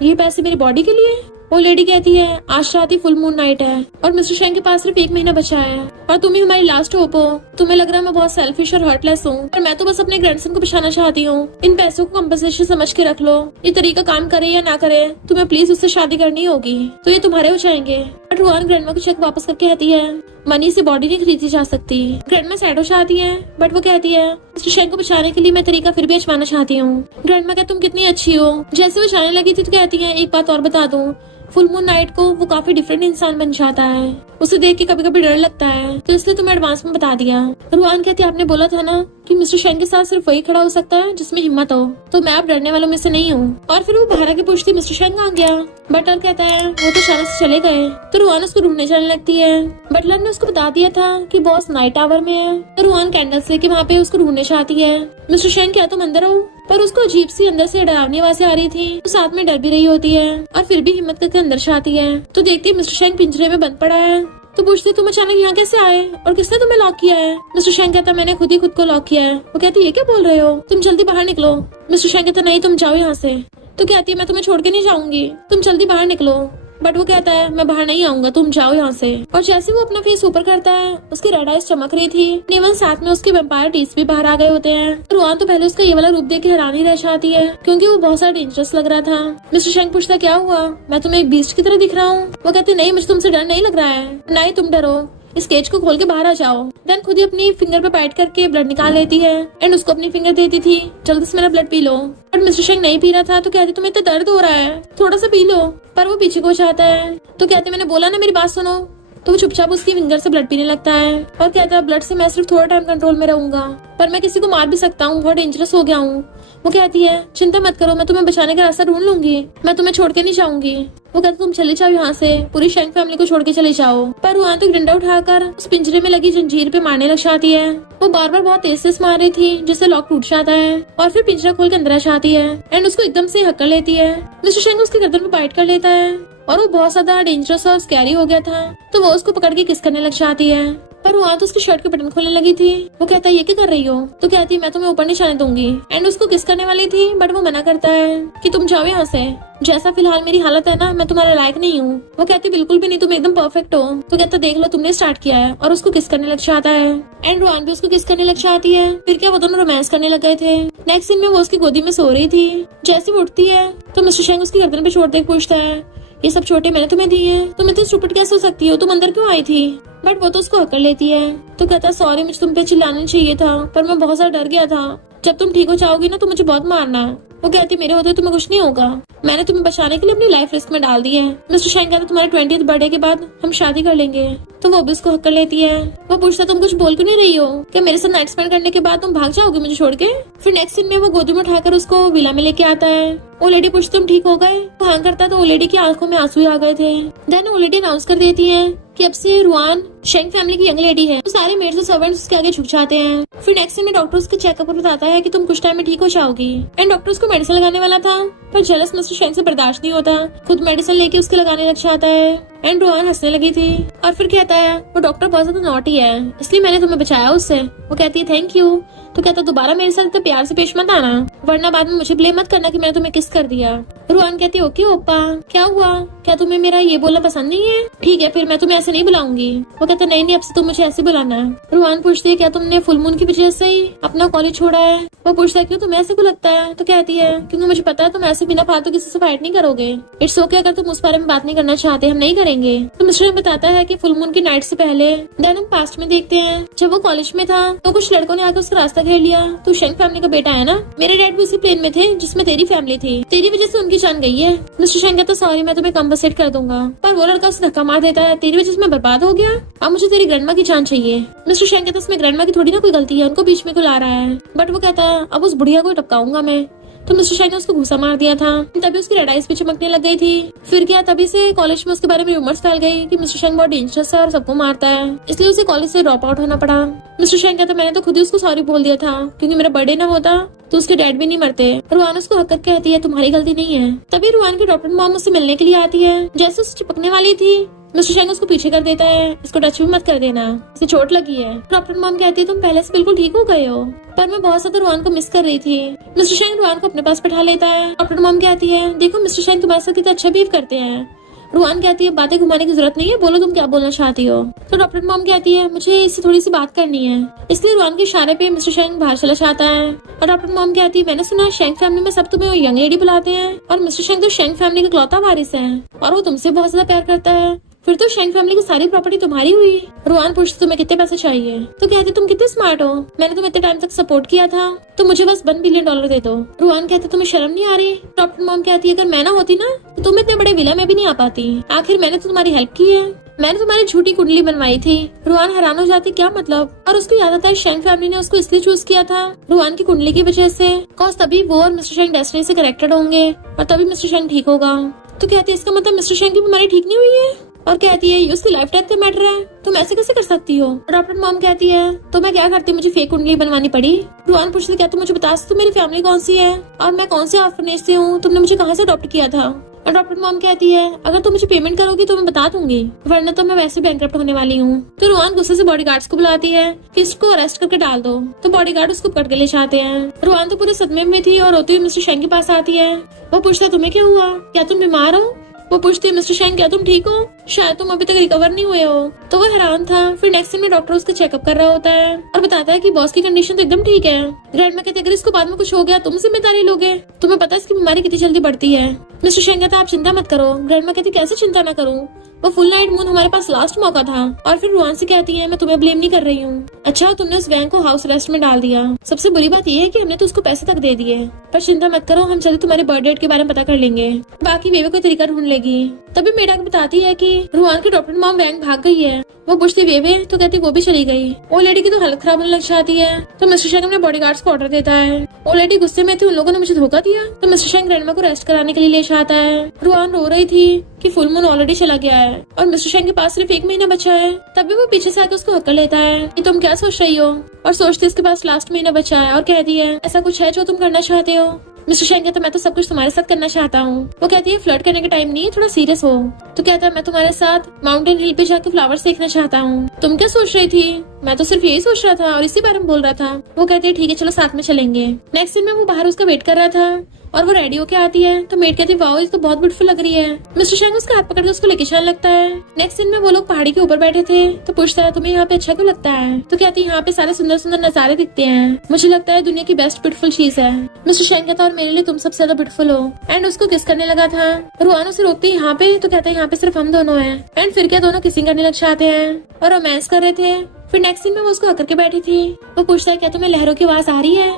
ये पैसे मेरी बॉडी के लिए? वो लेडी कहती है आज रात ही फुल मून नाइट है और मिस्टर शेंग के पास सिर्फ 1 महीना बचा है और तुम ही हमारी लास्ट होप हो। तुम्हें लग रहा है मैं बहुत सेल्फिश और हर्टलेस हूँ पर मैं तो बस अपने ग्रैंडसन को बचाना चाहती हूँ। इन पैसों को कंपनसेशन समझ के रख लो। ये तरीका काम करे या ना करे तुम्हें प्लीज उससे शादी करनी होगी तो ये तुम्हारे हो जाएंगे। बट रुआन ग्रैंडमा को चेक वापस करके कहती है मनी से बॉडी नहीं खरीदी जा सकती। ग्रैंडमा सैड हो जाती है बट वो कहती है मिस्टर शेंग को बचाने के लिए मैं तरीका फिर भी आजमाना चाहती हूँ। ग्रैंडमा कहती तुम कितनी अच्छी हो। जैसे वो जाने लगी थी तो कहती है एक बात और बता दूं फुल मून नाइट को वो काफी डिफरेंट इंसान बन जाता है। उसे देख के कभी कभी डर लगता है तो इसलिए तुम्हें एडवांस में बता दिया। रुआन कहती है आपने बोला था ना कि मिस्टर शेंग के साथ सिर्फ वही खड़ा हो सकता है जिसमें हिम्मत हो तो मैं अब डरने वालों में से नहीं हूँ। और फिर वो बाहर आके पूछती मिस्टर शेंग कहाँ गया? बटलर कहता है वो तो अचानक से चले गए। तो रुआन उसको ढूंढने जाने लगती है। बटलर ने उसको बता दिया था कि बॉस नाइट टावर में है। तो रुआन कैंडल्स लेके वहाँ पे उसको ढूंढने चाहती है। मिस्टर शेंग क्या तुम अंदर हो? पर उसको अजीब सी अंदर से डरावनी आवाजें आ रही थी तो साथ में डर भी रही होती है और फिर भी हिम्मत करके अंदर से आती है। तो देखती है मिस्टर शेंग पिंजरे में बंद पड़ा है। तो पूछती तुम अचानक यहाँ कैसे आए और किसने तुम्हें लॉक किया है? मिस्टर शेंग कहता मैंने खुद ही खुद को लॉक किया है। वो कहती ये क्या बोल रहे हो? तुम जल्दी बाहर निकलो। मिस्टर शेंग कहता नहीं तुम जाओ यहाँ से। तो कहती है मैं तुम्हें छोड़ के नहीं जाऊंगी, तुम जल्दी बाहर निकलो। बट वो कहता है मैं बाहर नहीं आऊंगा, तुम जाओ यहाँ से। और जैसे वो अपना फेस ऊपर करता है उसकी रेड आइज चमक रही थी। नेवल साथ में उसके वेम्पायर टीथ भी बाहर आ गए होते हैं। रुआन तो पहले उसका ये वाला रूप देख के हैरानी रह जाती है क्योंकि वो बहुत सारा डेंजरस लग रहा था। मिस्टर शेंग पूछता क्या हुआ? मैं तुम्हें एक बीस्ट की तरह दिख रहा हूँ? वो कहते नहीं मुझे तुमसे डर नहीं लग रहा है। नहीं तुम डरो, इस केज को खोल के बाहर आ जाओ। देन खुद ही अपनी फिंगर पे बाइट करके ब्लड निकाल लेती है एंड उसको अपनी फिंगर देती थी जल्दी से मेरा blood P low. But mister शेंग नहीं पी रहा था तो कहती तुम्हें इतना दर्द हो रहा है थोड़ा सा पी लो। पर वो पीछे को जाता है तो कहते मैंने बोला ना मेरी बात सुनो। तो वो चुपचाप उसकी फिंगर से ब्लड पीने लगता है और कहता है ब्लड से मैं सिर्फ थोड़ा टाइम कंट्रोल में रहूंगा पर मैं किसी को मार भी सकता हूँ, बहुत डेंजरस हो गया हूँ। वो कहती है चिंता मत करो मैं तुम्हें बचाने का रास्ता ढूंढ लूंगी, मैं तुम्हें छोड़ के नहीं जाऊंगी। वो कहता तुम चले जाओ यहाँ से, पूरी शेंग फैमिली को छोड़ के चले जाओ। पर रुआन तो डंडा उठाकर उस पिंजरे में लगी जंजीर पे मारने लग जाती है। वो बार बार बहुत तेज से मार रही थी जिससे लॉक टूट जाता है और फिर पिंजरा खोल के अंदर आ जाती है एंड उसको एकदम से हक कर लेती है। मिस्टर शेंग उसके गर्दन पे बाइट कर लेता है और वो बहुत ज्यादा डेंजरस और स्कैरी हो गया था तो वो उसको पकड़ के किस करने लग जाती है। पर वहाँ तो उसकी शर्ट के बटन खोलने लगी थी। वो कहता है ये क्या कर रही हो? तो कहती है मैं तुम्हें ऊपर नहीं जाने दूंगी एंड उसको किस करने वाली थी बट वो मना करता है कि तुम जाओ यहाँ से, जैसा फिलहाल मेरी हालत है ना मैं तुम्हारे लायक नहीं हूँ। वो कहती बिल्कुल भी नहीं, तुम एकदम परफेक्ट हो। तो कहता देख लो तुमने स्टार्ट किया है और उसको किस करने लग जाता है एंड रुआन भी उसको किस करने लग जाती है। फिर क्या वो दोनों रोमांस करने लग गए थे। नेक्स्ट सीन में वो उसकी गोदी में सो रही थी। जैसे वो उठती है तो मिस्टर शेंग उसकी गर्दन पे चोट देख पूछता है ये सब चोटें मैंने तुम्हें दी है, तुम इतनी स्टूपिड कैसे हो सकती हो, तुम अंदर क्यों आई थी? बट वो तो उसको हक कर लेती है। तो कहता सॉरी मुझे तुम पे चिल्लाना चाहिए था पर मैं बहुत ज्यादा डर गया था, जब तुम ठीक हो जाओगी ना तो मुझे बहुत मारना। वो कहती मेरे होते तुम्हें कुछ नहीं होगा, मैंने तुम्हें बचाने के लिए अपनी लाइफ रिस्क में डाल दी है। मिस्टर शेंग कहता तुम्हारे 20th बर्थडे के बाद हम शादी कर लेंगे। तो वो भी उसको हक कर लेती है। वो पूछता तुम कुछ बोल क्यों नहीं रही हो, क्या मेरे साथ नाइट स्पेंड करने के बाद तुम भाग जाओगे मुझे छोड़ के? फिर नेक्स्ट सीन में वो गोदी में उठाकर उसको विला में लेके आता है। वो लेडी पूछती तुम ठीक हो गए? वो हाँ करता तो वो लेडी की आंखों में आंसू आ गए थे। देन वो लेडी अनाउंस कर देती है कि अब से रुआन शेंग फैमिली की यंग लेडी है। तो सारे मेड्स और सर्वेंट्स उसके आगे झुक जाते हैं। फिर नेक्स्ट सीन में डॉक्टर उसके चेकअप पर बताता है कि तुम कुछ टाइम में ठीक हो जाओगी एंड डॉक्टर उसको मेडिसिन लगाने वाला था पर जेलस मिस्टर शेंग से बर्दाश्त नहीं होता, खुद मेडिसिन लेके उसके लगाने लग जाता है एंड रुआन हंसने लगी थी और फिर कहता है वो डॉक्टर बहुत ज्यादा नॉटी है इसलिए मैंने तुम्हें बचाया उससे। वो कहती है थैंक यू। तो कहता दोबारा मेरे साथ इतना प्यार से पेश मत आना वरना बाद में मुझे ब्लेम मत करना कि मैंने तुम्हें किस कर दिया। रुआन कहती ओके ओप्पा क्या हुआ, क्या तुम्हें मेरा ये बोलना पसंद नहीं है? ठीक है फिर मैं तुम्हें ऐसे नहीं बुलाऊंगी। वो कहता कहता नहीं नहीं, अब से तुम मुझे ऐसे बुलाना है। रुआन पूछती है क्या तुमने फुल मून की वजह से ही अपना कॉलेज छोड़ा है? वो पूछता है क्यों, तुम्हें ऐसे क्यों लगता है? तो कहती है क्योंकि मुझे पता है तुम ऐसे बिना फालतू किसी से फाइट नहीं करोगे। इट्स ओके, अगर तुम उस बारे में बात नहीं करना चाहते हम नहीं करेंगे। तो मिस्टर बताता है कि फुल मून की नाइट से पहले देन हम पास्ट में देखते हैं, जब वो कॉलेज में था तो कुछ लड़कों ने आकर उसका रास्ता घेर लिया। तू शेंग फैमिली का बेटा है ना? मेरे डैड भी उसी प्लेन में थे जिसमें तेरी फैमिली थी, तेरी वजह से उनकी जान गई है। मिस्टर शेंग कहता सॉरी, मैं तुम्हें कंपनसेट कर दूंगा, पर वो लड़का उसे धक्का मार देता है, तेरी वजह से मैं बर्बाद हो गया, अब मुझे तेरी ग्रैंडमा की जान चाहिए। मिस्टर शेंग कहता इसमें ग्रैंडमा की थोड़ी ना कोई गलती है, उनको बीच में क्यों ला रहा है? बट वो कहता अब उस बुढ़िया को टपकाऊंगा मैं। तो मिस्टर शेंग ने उसको घूसा मार दिया था, तभी उसकी रेड आइज भी चमकने लग गई थी। फिर क्या, तभी से कॉलेज में उसके बारे में रूमर्स फैल गई कि मिस्टर शेंग बहुत डेंजरस है और सबको मारता है, इसलिए उसे कॉलेज से ड्रॉप आउट होना पड़ा। मिस्टर शेंग कहता मैंने तो खुद ही उसको सॉरी बोल दिया था, क्योंकि मेरा बर्थडे ना होता तो उसके डैड भी नहीं मरते। रुआन उसको हक करके कहती है तुम्हारी गलती नहीं है। तभी रुआन की डॉक्टर मॉम उससे मिलने के लिए आती है। जैसे उसे चिपकने वाली थी मिस्टर शेंग उसको पीछे कर देता है, इसको टच भी मत कर देना, इसे चोट लगी है। डॉक्टर मॉम कहती है तुम पहले से बिल्कुल ठीक हो गए हो, पर मैं बहुत ज्यादा रुआन को मिस कर रही थी। मिस्टर शेंग रुआन को अपने पास बैठा लेता है। डॉक्टर मॉम कहती है देखो मिस्टर शेंग तुम्हारे साथ कितना अच्छा बिहेव करते हैं। रुआन कहती है बातें घुमाने की जरूरत नहीं है, बोलो तुम क्या बोलना चाहती हो। तो डॉक्टर मॉम कहती है मुझे इससे थोड़ी सी बात करनी है, इसलिए रुआन के इशारे पे मिस्टर शेंग बाहर चला जाता है। और डॉक्टर मॉम कहती है मैंने सुना है शेंग फैमिली में सब तुम्हें यंग लेडी बुलाते हैं, और मिस्टर शेंग तो शेंग फैमिली का इकलौता वारिस है और वो तुमसे बहुत ज्यादा प्यार करता है, फिर तो शेंग फैमिली की सारी प्रॉपर्टी तुम्हारी हुई। रुआन पूछती तुम्हें कितने पैसे चाहिए? तो कहती तुम कितने स्मार्ट हो, मैंने तुम्हें इतने टाइम तक सपोर्ट किया था, तो मुझे बस $1 बिलियन दे दो। रुआन कहते तुम्हें शर्म नहीं आ रही? डॉक्टर मॉम कहती है अगर मैं ना होती ना तो तुम इतने बड़े विला में भी नहीं आ पाती, आखिर मैंने तो तुम्हारी हेल्प की है, मैंने तुम्हारी झूठी कुंडली बनवाई थी। रुआन हैरान हो जाती क्या मतलब, और उसको याद आता है शेंग फैमिली ने उसको इसलिए चूज किया था रुआन की कुंडली की वजह से, कॉज तभी वो और मिस्टर शेंग डेस्टिनी से कनेक्टेड होंगे और तभी मिस्टर शेंग ठीक होगा। तो कहती है इसका मतलब मिस्टर शेंग की बीमारी ठीक नहीं हुई है, और कहती है ये उसकी लाइफ डेथ का मैटर है, तुम ऐसे कैसे कर सकती हो? डॉक्टर मॉम कहती है तो मैं क्या करती, मुझे फेक कुंडली बनवानी पड़ी। रुआन पूछती क्या तुम मुझे बता सकते मेरी फैमिली कौन सी है और मैं कौन से ऑर्फनेज से हूँ, तुमने मुझे कहाँ से अडॉप्ट किया था? और डॉक्टर मॉम कहती है अगर तुम मुझे पेमेंट करोगी तो मैं बता दूंगी, वरना तो मैं वैसे बैंकरप्ट होने वाली हूँ। तो रुआन गुस्से से बॉडीगार्ड्स को बुलाती है कि इसको अरेस्ट करके डाल दो। तो बॉडीगार्ड उसको पकड़ के ले जाते हैं। रुआन तो पूरे सदमे में थी और रोती हुई मिस्टर शेंग के पास आती है। वो पूछता तुम्हें क्या हुआ, क्या तुम बीमार हो? वो पूछती है मिस्टर शेंग क्या तुम ठीक हो, शायद तुम अभी तक रिकवर नहीं हुए हो। तो वो हैरान था। फिर नेक्स्ट दिन में डॉक्टर उसका चेकअप कर रहा होता है और बताता है कि बॉस की कंडीशन तो एकदम ठीक है। ग्रैंडमा कहते अगर इसको बाद में कुछ हो गया तुम जिम्मेदारी लोगे, तुम्हें पता है इसकी बीमारी कितनी जल्दी बढ़ती है। मिस्टर शेंग कहता आप चिंता मत करो। ग्रैंडमा कहती कैसे चिंता न करूँ, वो फुल नाइट मून हमारे पास लास्ट मौका था। और फिर रुआन से कहती है मैं तुम्हें ब्लेम नहीं कर रही हूँ, अच्छा तुमने उस वैन को हाउस अरेस्ट में डाल दिया, सबसे बुरी बात यह है कि हमने तो उसको पैसे तक दे दिए, पर चिंता मत करो हम जल्दी तुम्हारे बर्थ डेट के बारे में पता कर लेंगे, बाकी वेवे कोई तरीका ढूंढ लेगी। तभी मेडा बताती है कि रुआन की डॉक्टर मॉम वैन भाग गई है। वो पूछती वेवे, तो कहती वो भी चली गई। वो लेडी की तो हालत खराब होने लग जाती है। तो मिस्टर शेंग अपने बॉडीगार्ड्स को ऑर्डर देता है। वो लेडी गुस्से में थी, उन लोगों ने मुझे धोखा दिया। तो मिस्टर शेंग ग्रैंडमा को रेस्ट कराने के लिए ले जाता है। रुआन रो रही थी कि फुल मून ऑलरेडी चला गया है और मिस्टर शेंग के पास सिर्फ 1 महीना बचा है। तभी वो पीछे से आकर उसको हक कर लेता है कि तुम क्या सोच रही हो, और सोचते इसके पास लास्ट महीना बचा है और कहती है ऐसा कुछ है जो तुम करना चाहते हो। मिस्टर शेंग कहता मैं तो सब कुछ तुम्हारे साथ करना चाहता हूँ। वो कहती है फ्लर्ट करने का टाइम नहीं है, थोड़ा सीरियस हो। तो कहता है मैं तुम्हारे साथ माउंटेन हिल पे जाके फ्लावर्स देखना चाहता हूँ। तुम क्या सोच रही थी? मैं तो सिर्फ यही सोच रहा था और इसी बारे में बोल रहा था। वो कहती है ठीक है चलो साथ में चलेंगे। नेक्स्ट दिन में वो बाहर उसका वेट कर रहा था और वो रेडी होके आती है। तो मेड कहती है वाओ ये तो बहुत ब्यूटीफुल लग रही है। मिस्टर शेंग उसका हाथ पकड़ के उसको लेके जाने लगता है। नेक्स्ट दिन में वो लोग पहाड़ी के ऊपर बैठे थे। तो पूछता है तुम्हें यहाँ पे अच्छा क्यों लगता है? तो कहती है यहाँ पे सारे सुंदर सुंदर नजारे दिखते हैं, मुझे लगता है दुनिया की बेस्ट ब्यूटीफुल चीज है। मिस्टर शेंग कहता है और मेरे लिए तुम सबसे ज्यादा ब्यूटीफुल हो, एंड उसको किस करने लगा था। रुआन उसे रोकती है यहाँ पे। तो कहता है यहाँ पे सिर्फ हम दोनों हैं, एंड फिर क्या दोनों किसिंग करने लग जाते हैं और रोमांस कर रहे थे। फिर नेक्स्ट दिन में वो उसको हक करके बैठी थी। वो पूछता है क्या तुम्हें लहरों की आवाज आ रही है?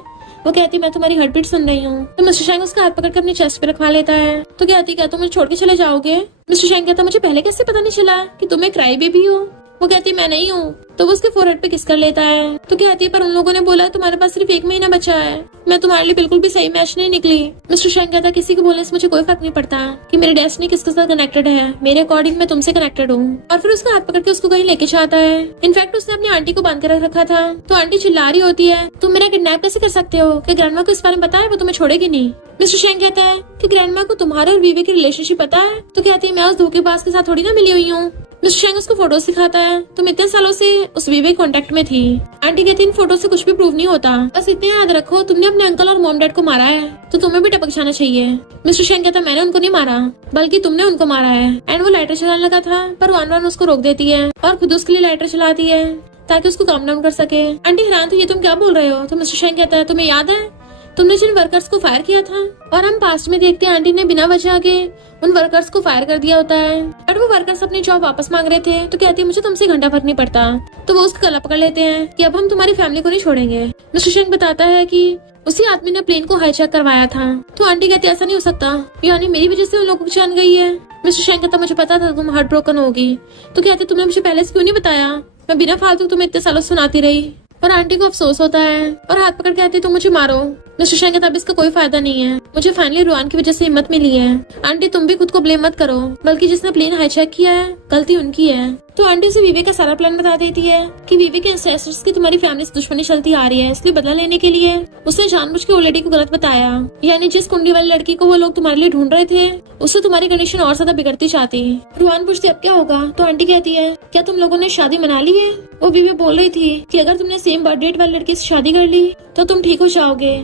वो कहती मैं तुम्हारी हार्ट बीट सुन रही हूँ। तो मिस्टर शेंग उसका हाथ पकड़ कर अपनी चेस्ट पे रखवा लेता है। तो कहती क्या तुम मुझे छोड़ के चले जाओगे? मिस्टर शेंग कहता मुझे पहले कैसे पता नहीं चला कि तुम एक क्राई बेबी हो। वो कहती मैं नहीं हूँ। तो वो उसके फोरहेड पे किस कर लेता है। तो कहती है पर उन लोगों ने बोला तुम्हारे पास सिर्फ 1 महीना बचा है, मैं तुम्हारे लिए बिल्कुल भी सही मैच नहीं निकली। मिस्टर शेंग कहता किसी को बोलने से मुझे कोई फर्क नहीं पड़ता कि मेरी डेस्टिनी किसके साथ कनेक्टेड है, मेरे अकॉर्डिंग मैं तुमसे कनेक्टेड हूँ। और फिर उसका हाथ पकड़ के उसको कहीं लेके जाता है। इनफैक्ट उसने अपनी आंटी को बांध कर रखा था। तो आंटी चिल्ला रही होती है तुम मेरा किडनैप कैसे कर सकते हो, कि ग्रैंडमा को इस बारे में पता है वो तुम्हें छोड़ेगी नहीं। मिस्टर शेंग कहता है कि ग्रैंडमा को तुम्हारे और वीवे की रिलेशनशिप पता है। तो कहती है मैं उस धोखेबाज के साथ थोड़ी ना मिली हुई हूँ। मिस्टर शेंग उसको फोटोज दिखाता है। तुम इतने सालों से उस वीवे कांटेक्ट में थी। आंटी कहती इन फोटो से कुछ भी प्रूव नहीं होता, बस इतने याद रखो तुमने अपने अंकल और मॉम डैड को मारा है तो तुम्हें भी टपक जाना चाहिए। मिस्टर शेंग कहता मैंने उनको नहीं मारा बल्कि तुमने उनको मारा है। एंड वो लाइटर चलाने लगा था पर वान उसको रोक देती है और खुद उसके लिए लाइटर चलाती है ताकि उसको काम डाउन कर सके। आंटी हैरान तो ये तुम क्या बोल रहे हो? तो मिस्टर शेंग कहता है तुम्हें याद है तुमने जिन वर्कर्स को फायर किया था? और हम पास्ट में देखते हैं आंटी ने बिना वजह के उन वर्कर्स को फायर कर दिया होता है। और वो वर्कर्स अपनी जॉब वापस मांग रहे थे तो कहती है मुझे तुमसे घंटा फर्क नहीं पड़ता। तो वो उसका गला पकड़ लेते हैं कि अब हम तुम्हारी फैमिली को नहीं छोड़ेंगे। मिस्टर शेंग बताता है कि उसी आदमी ने प्लेन को हाईजैक करवाया था। तो आंटी कहती है ऐसा नहीं हो सकता, यानी मेरी वजह से उन लोगों की जान गई है। मिस्टर शेंग कहता मुझे पता था तुम हार्ट ब्रोकन होगी। तो कहते तुमने मुझे पहले से क्यों नहीं बताया? मैं बिना फालतू तुम्हें इतने सालों सुनाती रही। और आंटी को अफसोस होता है और हाथ पकड़ के कहती तुम मुझे मारो। मिस्टर शेंग कहता अब इसका कोई फायदा नहीं है, मुझे फाइनली रुआन की वजह से हिम्मत मिली है। आंटी तुम भी खुद को ब्लेम मत करो, बल्कि जिसने प्लेन हाईजैक किया है गलती उनकी है। तो आंटी से वीवे का सारा प्लान बता देती है कि वीवे के एंसेस्टर्स की तुम्हारी फैमिली से दुश्मनी चलती आ रही है, इसलिए बदला लेने के लिए उसने जानबूझ के ओल्ड लेडी को गलत बताया। यानी जिस कुंडी वाली लड़की को वो लोग तुम्हारे लिए ढूंढ रहे थे उससे तुम्हारी कंडीशन और ज्यादा बिगड़ती चाहती। रुआन पूछती अब क्या होगा? तो आंटी कहती है क्या तुम लोगों ने शादी मना ली है? वो वीवे बोल रही थी कि अगर तुमने सेम बर्थ डेट वाली लड़की से शादी कर ली तो तुम ठीक हो जाओगे,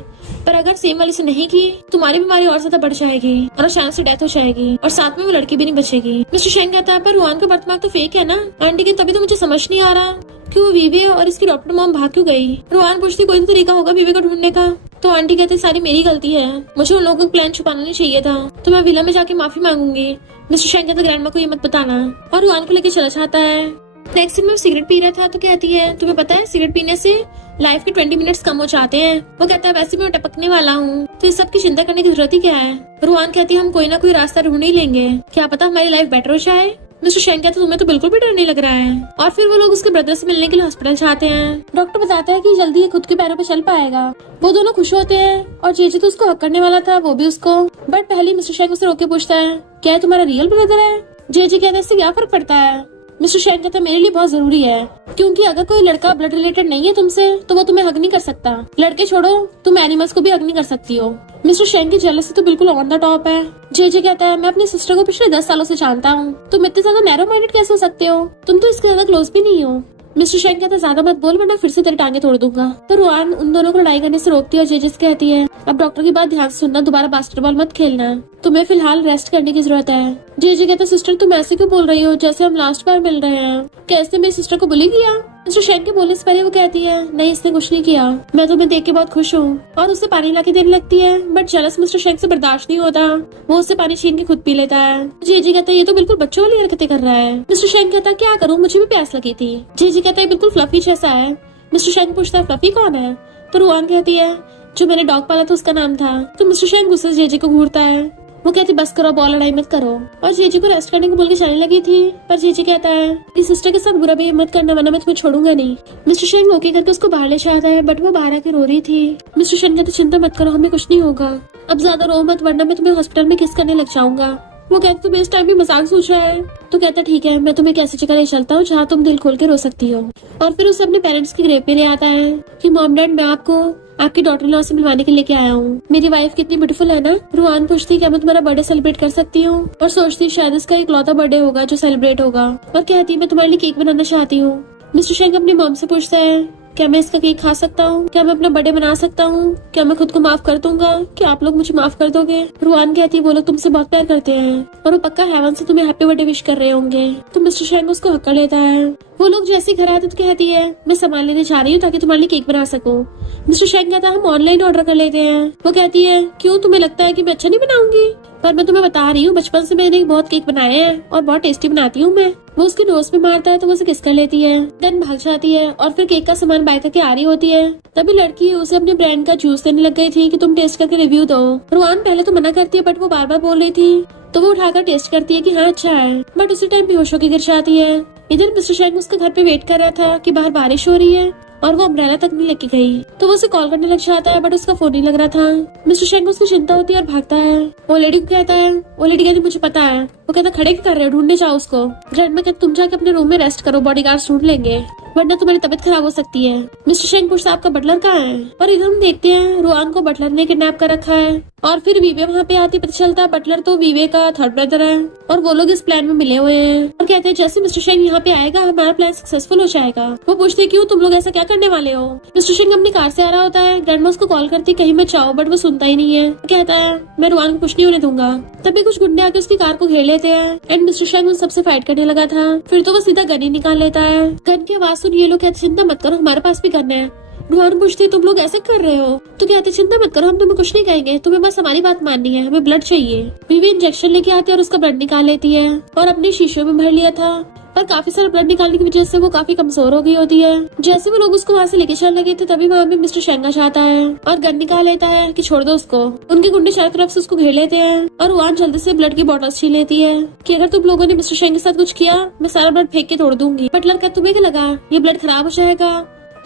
पर अगर सेम वाली से नहीं की तुम्हारी बीमारी और ज्यादा बढ़ जाएगी और अचानक से डेथ हो जाएगी और साथ में वो लड़की भी नहीं बचेगी। मिस्टर शेंग कहता है पर रुआन का बर्थ मार्क तो फेक है ना? आंटी की तभी तो मुझे समझ नहीं आ रहा कि वो वीवे और इसकी डॉक्टर मॉम भाग क्यों गई। रुआन पूछती कोई तो तरीका होगा वीवे को ढूंढने का। तो आंटी कहती सारी मेरी गलती है, मुझे उन लोगों का प्लान छुपाना नहीं चाहिए था, तो मैं विला में जाके माफी मांगूंगी। मिस्टर शेंग कहता ग्रैंडमा को ये मत बताना और रुआन को लेकर चला जाता है। नेक्स्ट दिन में सिगरेट पी रहा था तो कहती है तुम्हें पता है सिगरेट पीने से लाइफ के 20 मिनट्स कम हो जाते हैं। वो कहता है वैसे भी मैं टपकने वाला हूँ तो इस सब की चिंता करने की जरूरत ही क्या है। रुआन कहती है हम कोई ना कोई रास्ता ढूंढ ही लेंगे, क्या पता हमारी लाइफ बेटर हो जाए। मिस्टर शेंग कहता तुम्हें तो बिल्कुल भी डर नहीं लग रहा है। और फिर वो लोग उसके ब्रदर से मिलने के लिए हॉस्पिटल जाते हैं। डॉक्टर बताता है कि जल्दी ये खुद के पैरों पे चल पाएगा। वो दोनों खुश होते हैं और जेजे तो उसको हक करने वाला था, वो भी उसको। बट पहले मिस्टर शेंग उसे रोक के पूछता है क्या तुम्हारा रियल ब्रदर है? जेजे कहता है इससे क्या फर्क पड़ता है? मिस्टर शेंग कहता मेरे लिए बहुत जरूरी है, क्योंकि अगर कोई लड़का ब्लड रिलेटेड नहीं है तुमसे तो वो तुम्हें हग नहीं कर सकता। लड़के छोड़ो तुम एनिमल्स को भी हग नहीं कर सकती हो। मिस्टर शेंग की जेलसी तो बिल्कुल ऑन द टॉप है। जेजे कहता है मैं अपनी सिस्टर को पिछले 10 सालों से जानता हूँ, तुम इतने ज्यादा नैरो माइंडेड कैसे हो सकते हो? तुम तो इसके ज्यादा क्लोज भी नहीं हो। मिस्टर शेंग कहता ज्यादा मत बोल वरना फिर से तेरी टांगे तोड़ दूंगा। तो रुआन उन दोनों को लड़ाई करने से रोकती है और जेजे कहती है अब डॉक्टर की बात ध्यान से सुनना, दोबारा बास्केटबॉल मत खेलना, तुम्हें फिलहाल रेस्ट करने की जरूरत है। जेजे कहता सिस्टर तुम ऐसे क्यों बोल रही हो जैसे हम लास्ट बार मिल रहे हैं? क्या इसने मेरी सिस्टर को बुली किया? मिस्टर शेंग के बोलने से पहले वो कहती है नहीं इसने कुछ नहीं किया, मैं तुम्हें देख के बहुत खुश हूँ। और उससे पानी लाके देने लगती है बट जेलस मिस्टर शेंग से बर्दाश्त नहीं होता, वो उससे पानी छीन के खुद पी लेता है। जेजे कहता है ये तो बिल्कुल बच्चों वाली हरकतें कर रहा है। मिस्टर शेंग कहता है क्या करूँ मुझे भी प्यास लगी थी। जेजे कहता है बिल्कुल फ्लफी जैसा है। मिस्टर शेंग पूछता है फ्लफी कौन है? तो रुआन कहती है जो मैंने डॉग पाला था उसका नाम था। तो मिस्टर शेंग गुस्से से जेजे को घूरता है। वो कहती बस करो बॉल लड़ाई मत करो और जेजे को रेस्ट करने को बोल के जाने लगी थी, पर जेजे कहता है इस सिस्टर के साथ बुरा भी मत करना वरना मैं तुम्हें छोड़ूंगा नहीं। मिस्टर शेंग ओके करके उसको बाहर ले जाता है बट वो बाहर आके रो रही थी। मिस्टर शेंग कहते चिंता मत करो हमें कुछ नहीं होगा, अब ज्यादा रो मत वरना मैं तुम्हें हॉस्पिटल में किस करने लग जाऊंगा। वो कहते तुम इस टाइम भी मजाक सोच रहा है। तो कहता ठीक है मैं तुम्हें कैसी जगह ले चलता हूँ जहाँ तुम दिल खोल के रो सकती हो। और फिर उसे अपने पेरेंट्स की ग्रेव पे ले आता है कि मॉम डैड मैं आपको आपकी डॉटर लॉ से मिलवाने के लेके आया हूँ, मेरी वाइफ कितनी ब्यूटीफुल है ना। रुआन पूछती क्या मैं तुम्हारा बर्थडे सेलिब्रेट कर सकती हूँ और सोचती शायद इसका इकलौता बर्थडे होगा जो सेलिब्रेट होगा और कहती मैं तुम्हारे लिए केक बनाना चाहती हूँ। मिस्टर शेंग अपनी मॉम से पूछता है क्या मैं इसका केक खा सकता हूँ? क्या मैं अपना बर्थडे बना सकता हूँ? क्या मैं खुद को माफ कर दूंगा? क्या आप लोग मुझे माफ कर दोगे? रुआन कहती है वो लोग तुमसे बहुत प्यार करते हैं और वो पक्का हेवन से तुम्हें हैप्पी बर्थडे विश कर रहे होंगे। तो मिस्टर शेंग उसको हक कर लेता है। वो लोग जैसे घर आते तो कहती है मैं सामान लेने जा रही हूँ ताकि तुम्हारे लिए केक बना सकूँ। मिस्टर शेंग कहता है हम ऑनलाइन ऑर्डर कर लेते हैं। वो कहती है क्यों तुम्हें लगता है कि मैं अच्छा नहीं बनाऊंगी? पर मैं तुम्हें बता रही हूँ बचपन से मैंने बहुत केक बनाए हैं और बहुत टेस्टी बनाती हूँ मैं। वो उसकी नोज पे मारता है तो वो उसे किस कर लेती है, देन भाग जाती है और फिर केक का सामान बाय करके आ रही होती है। तभी लड़की उसे अपने ब्रांड का जूस देने लग गई थी कि तुम टेस्ट करके रिव्यू दो। रुआन पहले तो मना करती है बट वो बार बार बोल रही थी तो वो उठाकर टेस्ट करती है कि हाँ अच्छा है, बट उसी टाइम बेहोश होकर गिर जाती है। इधर मिस्टर शेंग उसके घर पे वेट कर रहा था कि बाहर बारिश हो रही है और वो अम्ब्रेला तक नहीं लेके गई, तो वो उसे कॉल करने लग जाता है बट उसका फोन नहीं लग रहा था। मिस्टर शेंग को उसकी चिंता होती है और भागता है। वो लेडी को कहता है, वो लेडी कहती मुझे पता है। वो कहता खड़े क्या कर रहे हो, ढूंढने जाओ उसको। ग्रैंडमा कहती तुम जाके अपने रूम में रेस्ट करो, बॉडीगार्ड्स ढूंढ लेंगे वरना तुम्हारी तबीयत खराब हो सकती है। मिस्टर शेंग पूछता आपका बटलर कहाँ है? और इधर हम देखते हैं रुआन को बटलर ने किडनैप कर रखा है। और फिर वीवे वहाँ पे आती, पता चलता है बटलर तो वीवे का थर्ड ब्रदर है और वो लोग इस प्लान में मिले हुए हैं और कहते हैं जैसे मिस्टर शेंग यहाँ पे आएगा हमारा प्लान सक्सेसफुल हो जाएगा। वो पूछते क्यों, तुम लोग ऐसा क्या करने वाले हो। मिस्टर शेंग अपनी कार से आ रहा होता है, ग्रैंडमा उसको कॉल करती कहीं मैं चाहूँ, बट वो सुनता ही नहीं है। कहता है मैं रुआन को कुछ नहीं होने दूंगा। तभी कुछ गुंडे आके उसकी कार को घेर लेते हैं एंड मिस्टर शेंग उन सबसे फाइट करने लगा था। फिर तो वो सीधा गन ही निकाल लेता है। गन की आवाज सुन ये लोग कहते चिंता मत करो हमारे पास भी गन है। रुआन पूछती तुम लोग ऐसे कर रहे हो, तो कहते चिंता मत करो हम तुम्हें कुछ नहीं कहेंगे, तुम्हें बस हमारी बात माननी है, हमें ब्लड चाहिए। बीवी इंजेक्शन लेके आती है और उसका ब्लड निकाल लेती है और अपने शीशों में भर लिया था, पर काफी सारा ब्लड निकालने की वजह से वो काफी कमजोर हो गई होती है। जैसे वो लोग उसको वहाँ से लेके चलने लगे थे तभी वहाँ पे मिस्टर शेंग आता है और गन निकाल लेता है कि छोड़ दो उसको। उनके गुंडे चारों तरफ से उसको घेर लेते हैं और रुआन जल्दी से ब्लड की बोतल छीन लेती है कि अगर तुम लोगों ने मिस्टर शेंग के साथ कुछ किया मैं सारा ब्लड फेंक के तोड़ दूंगी। बटलर कहता तुम्हें क्या लगा ये ब्लड खराब हो जाएगा,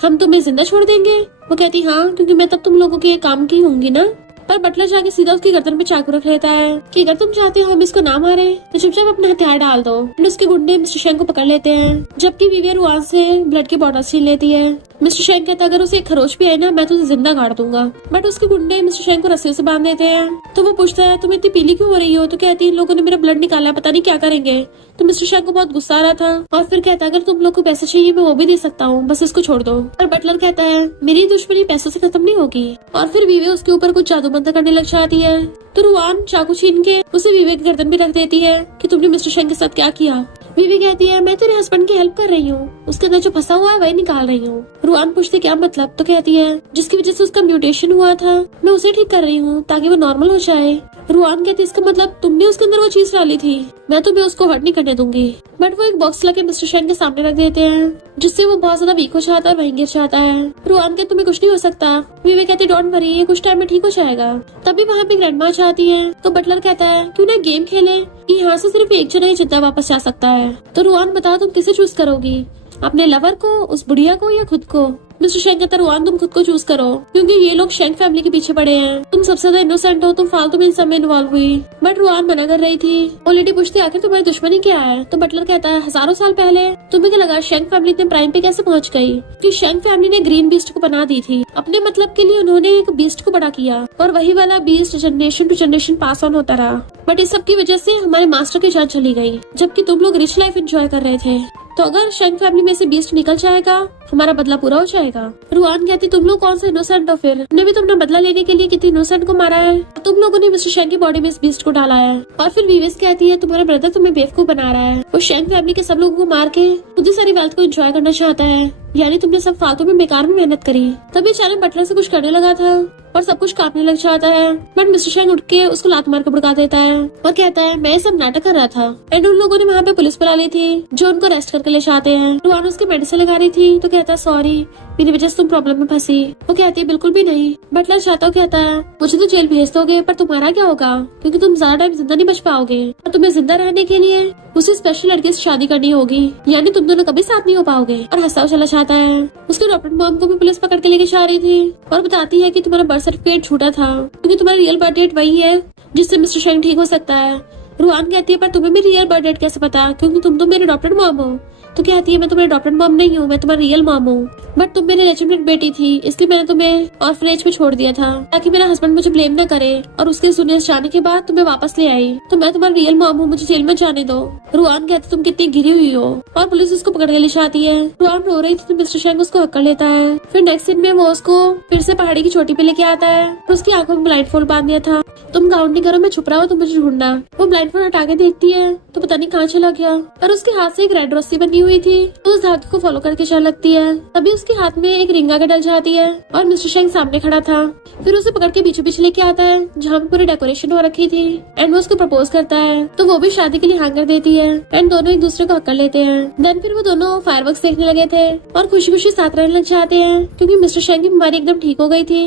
हम तुम्हें जिंदा छोड़ देंगे। वो कहती हाँ क्योंकि मैं तब तुम लोगों के काम की होंगी ना। पर बटलर जाके सीधा उसकी गर्दन पे चाकू रख लेता है कि अगर तुम चाहते हो हम इसको ना मारे तो चुपचाप अपने हथियार डाल दो। उसके गुंडे मिस्टर शेंग को पकड़ लेते हैं जबकि वीवी रुआन से ब्लड की बोतल छीन लेती है। मिस्टर शेंग कहता अगर उसे एक खरोच भी है ना मैं तो उसे जिंदा गाड़ दूंगा, बट उसके गुंडे मिस्टर शेंग को रस्सियों से बांध देते हैं। तो वो पूछता है तुम इतनी पीली क्यों हो रही हो, तो कहती है इन लोगों ने मेरा ब्लड निकाला पता नहीं क्या करेंगे। तो मिस्टर शेंग को बहुत गुस्सा आ रहा था और फिर कहता अगर तुम लोग को पैसे चाहिए मैं वो भी दे सकता हूँ, बस इसको छोड़ दो। और बटलर कहता है मेरी दुश्मनी पैसों से खत्म नहीं होगी। और फिर वीवे उसके ऊपर कुछ जादू मंत्र करने लग जाती है तो रुआन चाकू छीन के उसे वीवे की गर्दन पे रख देती है कि तुमने मिस्टर शेंग के साथ क्या किया। वीवी कहती है मैं तेरे हस्बैंड की हेल्प कर रही हूँ, उसके अंदर जो फंसा हुआ है वही निकाल रही हूँ। रुआन पूछते क्या मतलब, तो कहती है जिसकी वजह से उसका म्यूटेशन हुआ था मैं उसे ठीक कर रही हूँ ताकि वो नॉर्मल हो जाए। रुआन कहती इसका मतलब तुमने उसके अंदर वो चीज डाली थी, मैं तुम्हें उसको हर्ट नहीं करने दूंगी। बट वो एक बॉक्स लाके मिस्टर शेंग के सामने रख देते हैं जिससे वो बहुत ज्यादा वीक हो जाता है, वहीं गिर जाता है। रुआन कहती तुम्हें कुछ नहीं हो सकता। वीवे कहती डोंट वरी ये कुछ टाइम में ठीक हो जाएगा। तभी वहाँ पे ग्रैंडमा आती है तो बटलर कहता है क्यों ना गेम खेले कि यहाँ से सिर्फ एक जना ही जिंदा वापस जा सकता है। तो रुआन बताओ तुम किसे चूज करोगी, अपने लवर को, उस बुढ़िया को या खुद को। मिस्टर शेंग कहता रुआन तुम खुद को चूज करो क्योंकि ये लोग शेंग फैमिली के पीछे पड़े हैं, तुम सबसे ज्यादा इनोसेंट हो, तुम फालतू में इन सब में इन्वॉल्व हुई। बट रुआन मना कर रही थी। ओलेडी पूछती आखिर तुम्हारी दुश्मनी क्या है, तो बटलर कहता है हजारों साल पहले तुम्हें क्या लगा शेंग फैमिली इतने प्राइम पे कैसे पहुंच गई कि शेंग फैमिली ने ग्रीन बीस्ट को बना दी थी अपने मतलब के लिए, उन्होंने एक बीस्ट को बड़ा किया और वही वाला beast generation to generation pass on होता रहा। बट इस सब की वजह से हमारे मास्टर की जान चली गई जबकि तुम लोग रिच लाइफ एंजॉय कर रहे थे। तो अगर शेंग फैमिली में से बीस्ट निकल जाएगा हमारा बदला पूरा हो जाएगा। रुआन कहती तुम लोग कौन से इनोसेंट हो, फिर ने भी तुमने बदला लेने के लिए कितने इनोसेंट को मारा है, तुम लोगों ने मिस्टर शेंग की बॉडी में इस बीस्ट को डाला है। और फिर वीवेस कहती है तुम्हारा ब्रदर तुम्हें बेवकूफ बना रहा है, वो शेंग फैमिली के सब लोगों को मार के खुद ही सारी वेल्थ को एंजॉय करना चाहता है, यानी तुमने सब फालतू में बेकार में मेहनत करी। तभी अचानक बटलर से कुछ करने लगा था और सब कुछ कांपने लग जाता है। बट मिस्टर शेंग उठ के उसको लात मार के भड़का देता है और कहता है मैं सब नाटक कर रहा था। एंड उन लोगों ने वहाँ पे पुलिस बुला ली थी जो उनको अरेस्ट करके ले जाते हैं। रुआन उसके मेडिसिन लगा रही थी तो कहता है सॉरी मेरी वजह से तुम प्रॉब्लम में फंसी। वो कहती है बिल्कुल भी नहीं। बटलर चाहता कहता है मुझे तो जेल भेज दोगे पर तुम्हारा क्या होगा क्योंकि तुम ज्यादा टाइम जिंदा नहीं बच पाओगे और तुम्हें जिंदा रहने के लिए उसे स्पेशल लड़के से शादी करनी होगी, यानी तुम दोनों कभी साथ नहीं हो पाओगे। और हंसता हुआ चला जाता है। उसके डॉक्टर मॉम को भी पुलिस पकड़ के लेके जा रही थी और बताती है कि तुम्हारा बर्थ सर्टिफिकेट झूठा था क्योंकि तुम्हारा रियल बर्थ डेट वही है जिससे मिस्टर शेंग ठीक हो सकता है। रुआन कहती है पर तुम्हें मेरी रियल बर्थ डेट कैसे पता क्योंकि तुम तो मेरे डॉक्टर मॉम हो। तो कहती है मैं तुम्हारी डॉक्टर मॉम नहीं हूँ, मैं तुम्हारी रियल मॉम हूँ, बट तुम मेरी लेजिटिमेट बेटी थी इसलिए मैंने तुम्हें ऑर्फनेज में छोड़ दिया था ताकि मेरा हस्बैंड मुझे ब्लेम न करे और उसके दुनिया से जाने के बाद तुम्हें वापस ले आई। तो मैं तुम्हारी रियल मॉम हूँ, मुझे जेल में जाने दो। रुआन कहती तुम कितनी गिरी हुई हो और पुलिस उसको पकड़ के ले जाती है। रुआन रो रही थी तो मिस्टर शेंग उसको हक कर लेता है। फिर नेक्स्ट सीन में वो उसको फिर से पहाड़ी की चोटी पे लेके आता है और उसकी आंखों में ब्लाइंड फोल्ड बांध दिया था। तुम काउंट नहीं करो, मैं छुप रहा हूँ, तुम मुझे ढूंढना। वो ब्लाइंड फोल्ड हटा के देखती है तो पता नहीं कहाँ चला गया और उसके हाथ से एक रेड रस्सी बनी हुई थी तो उस धागे को फॉलो करके चल लगती है। तभी उसके हाथ में एक रिंग आके डल जाती है और मिस्टर शेंग सामने खड़ा था। फिर उसे पकड़ के बीचों बीच लेके आता है जहाँ पे पूरी डेकोरेशन हो रखी थी एंड वो उसको प्रपोज करता है तो वो भी शादी के लिए हाँ कर देती है एंड दोनों एक दूसरे को हक कर लेते हैं। देन फिर वो दोनों फायरवर्क्स देखने लगे थे और खुशी खुशी साथ रहने लग जाते हैं क्योंकि मिस्टर शेंग की बीमारी एकदम ठीक हो गई थी।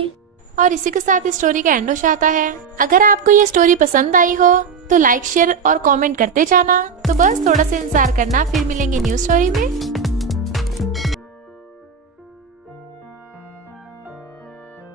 और इसी के साथ इस स्टोरी का एंड हो जाता है। अगर आपको ये स्टोरी पसंद आई हो तो लाइक शेयर और कमेंट करते जाना। तो बस थोड़ा सा इंतजार करना, फिर मिलेंगे न्यू स्टोरी में।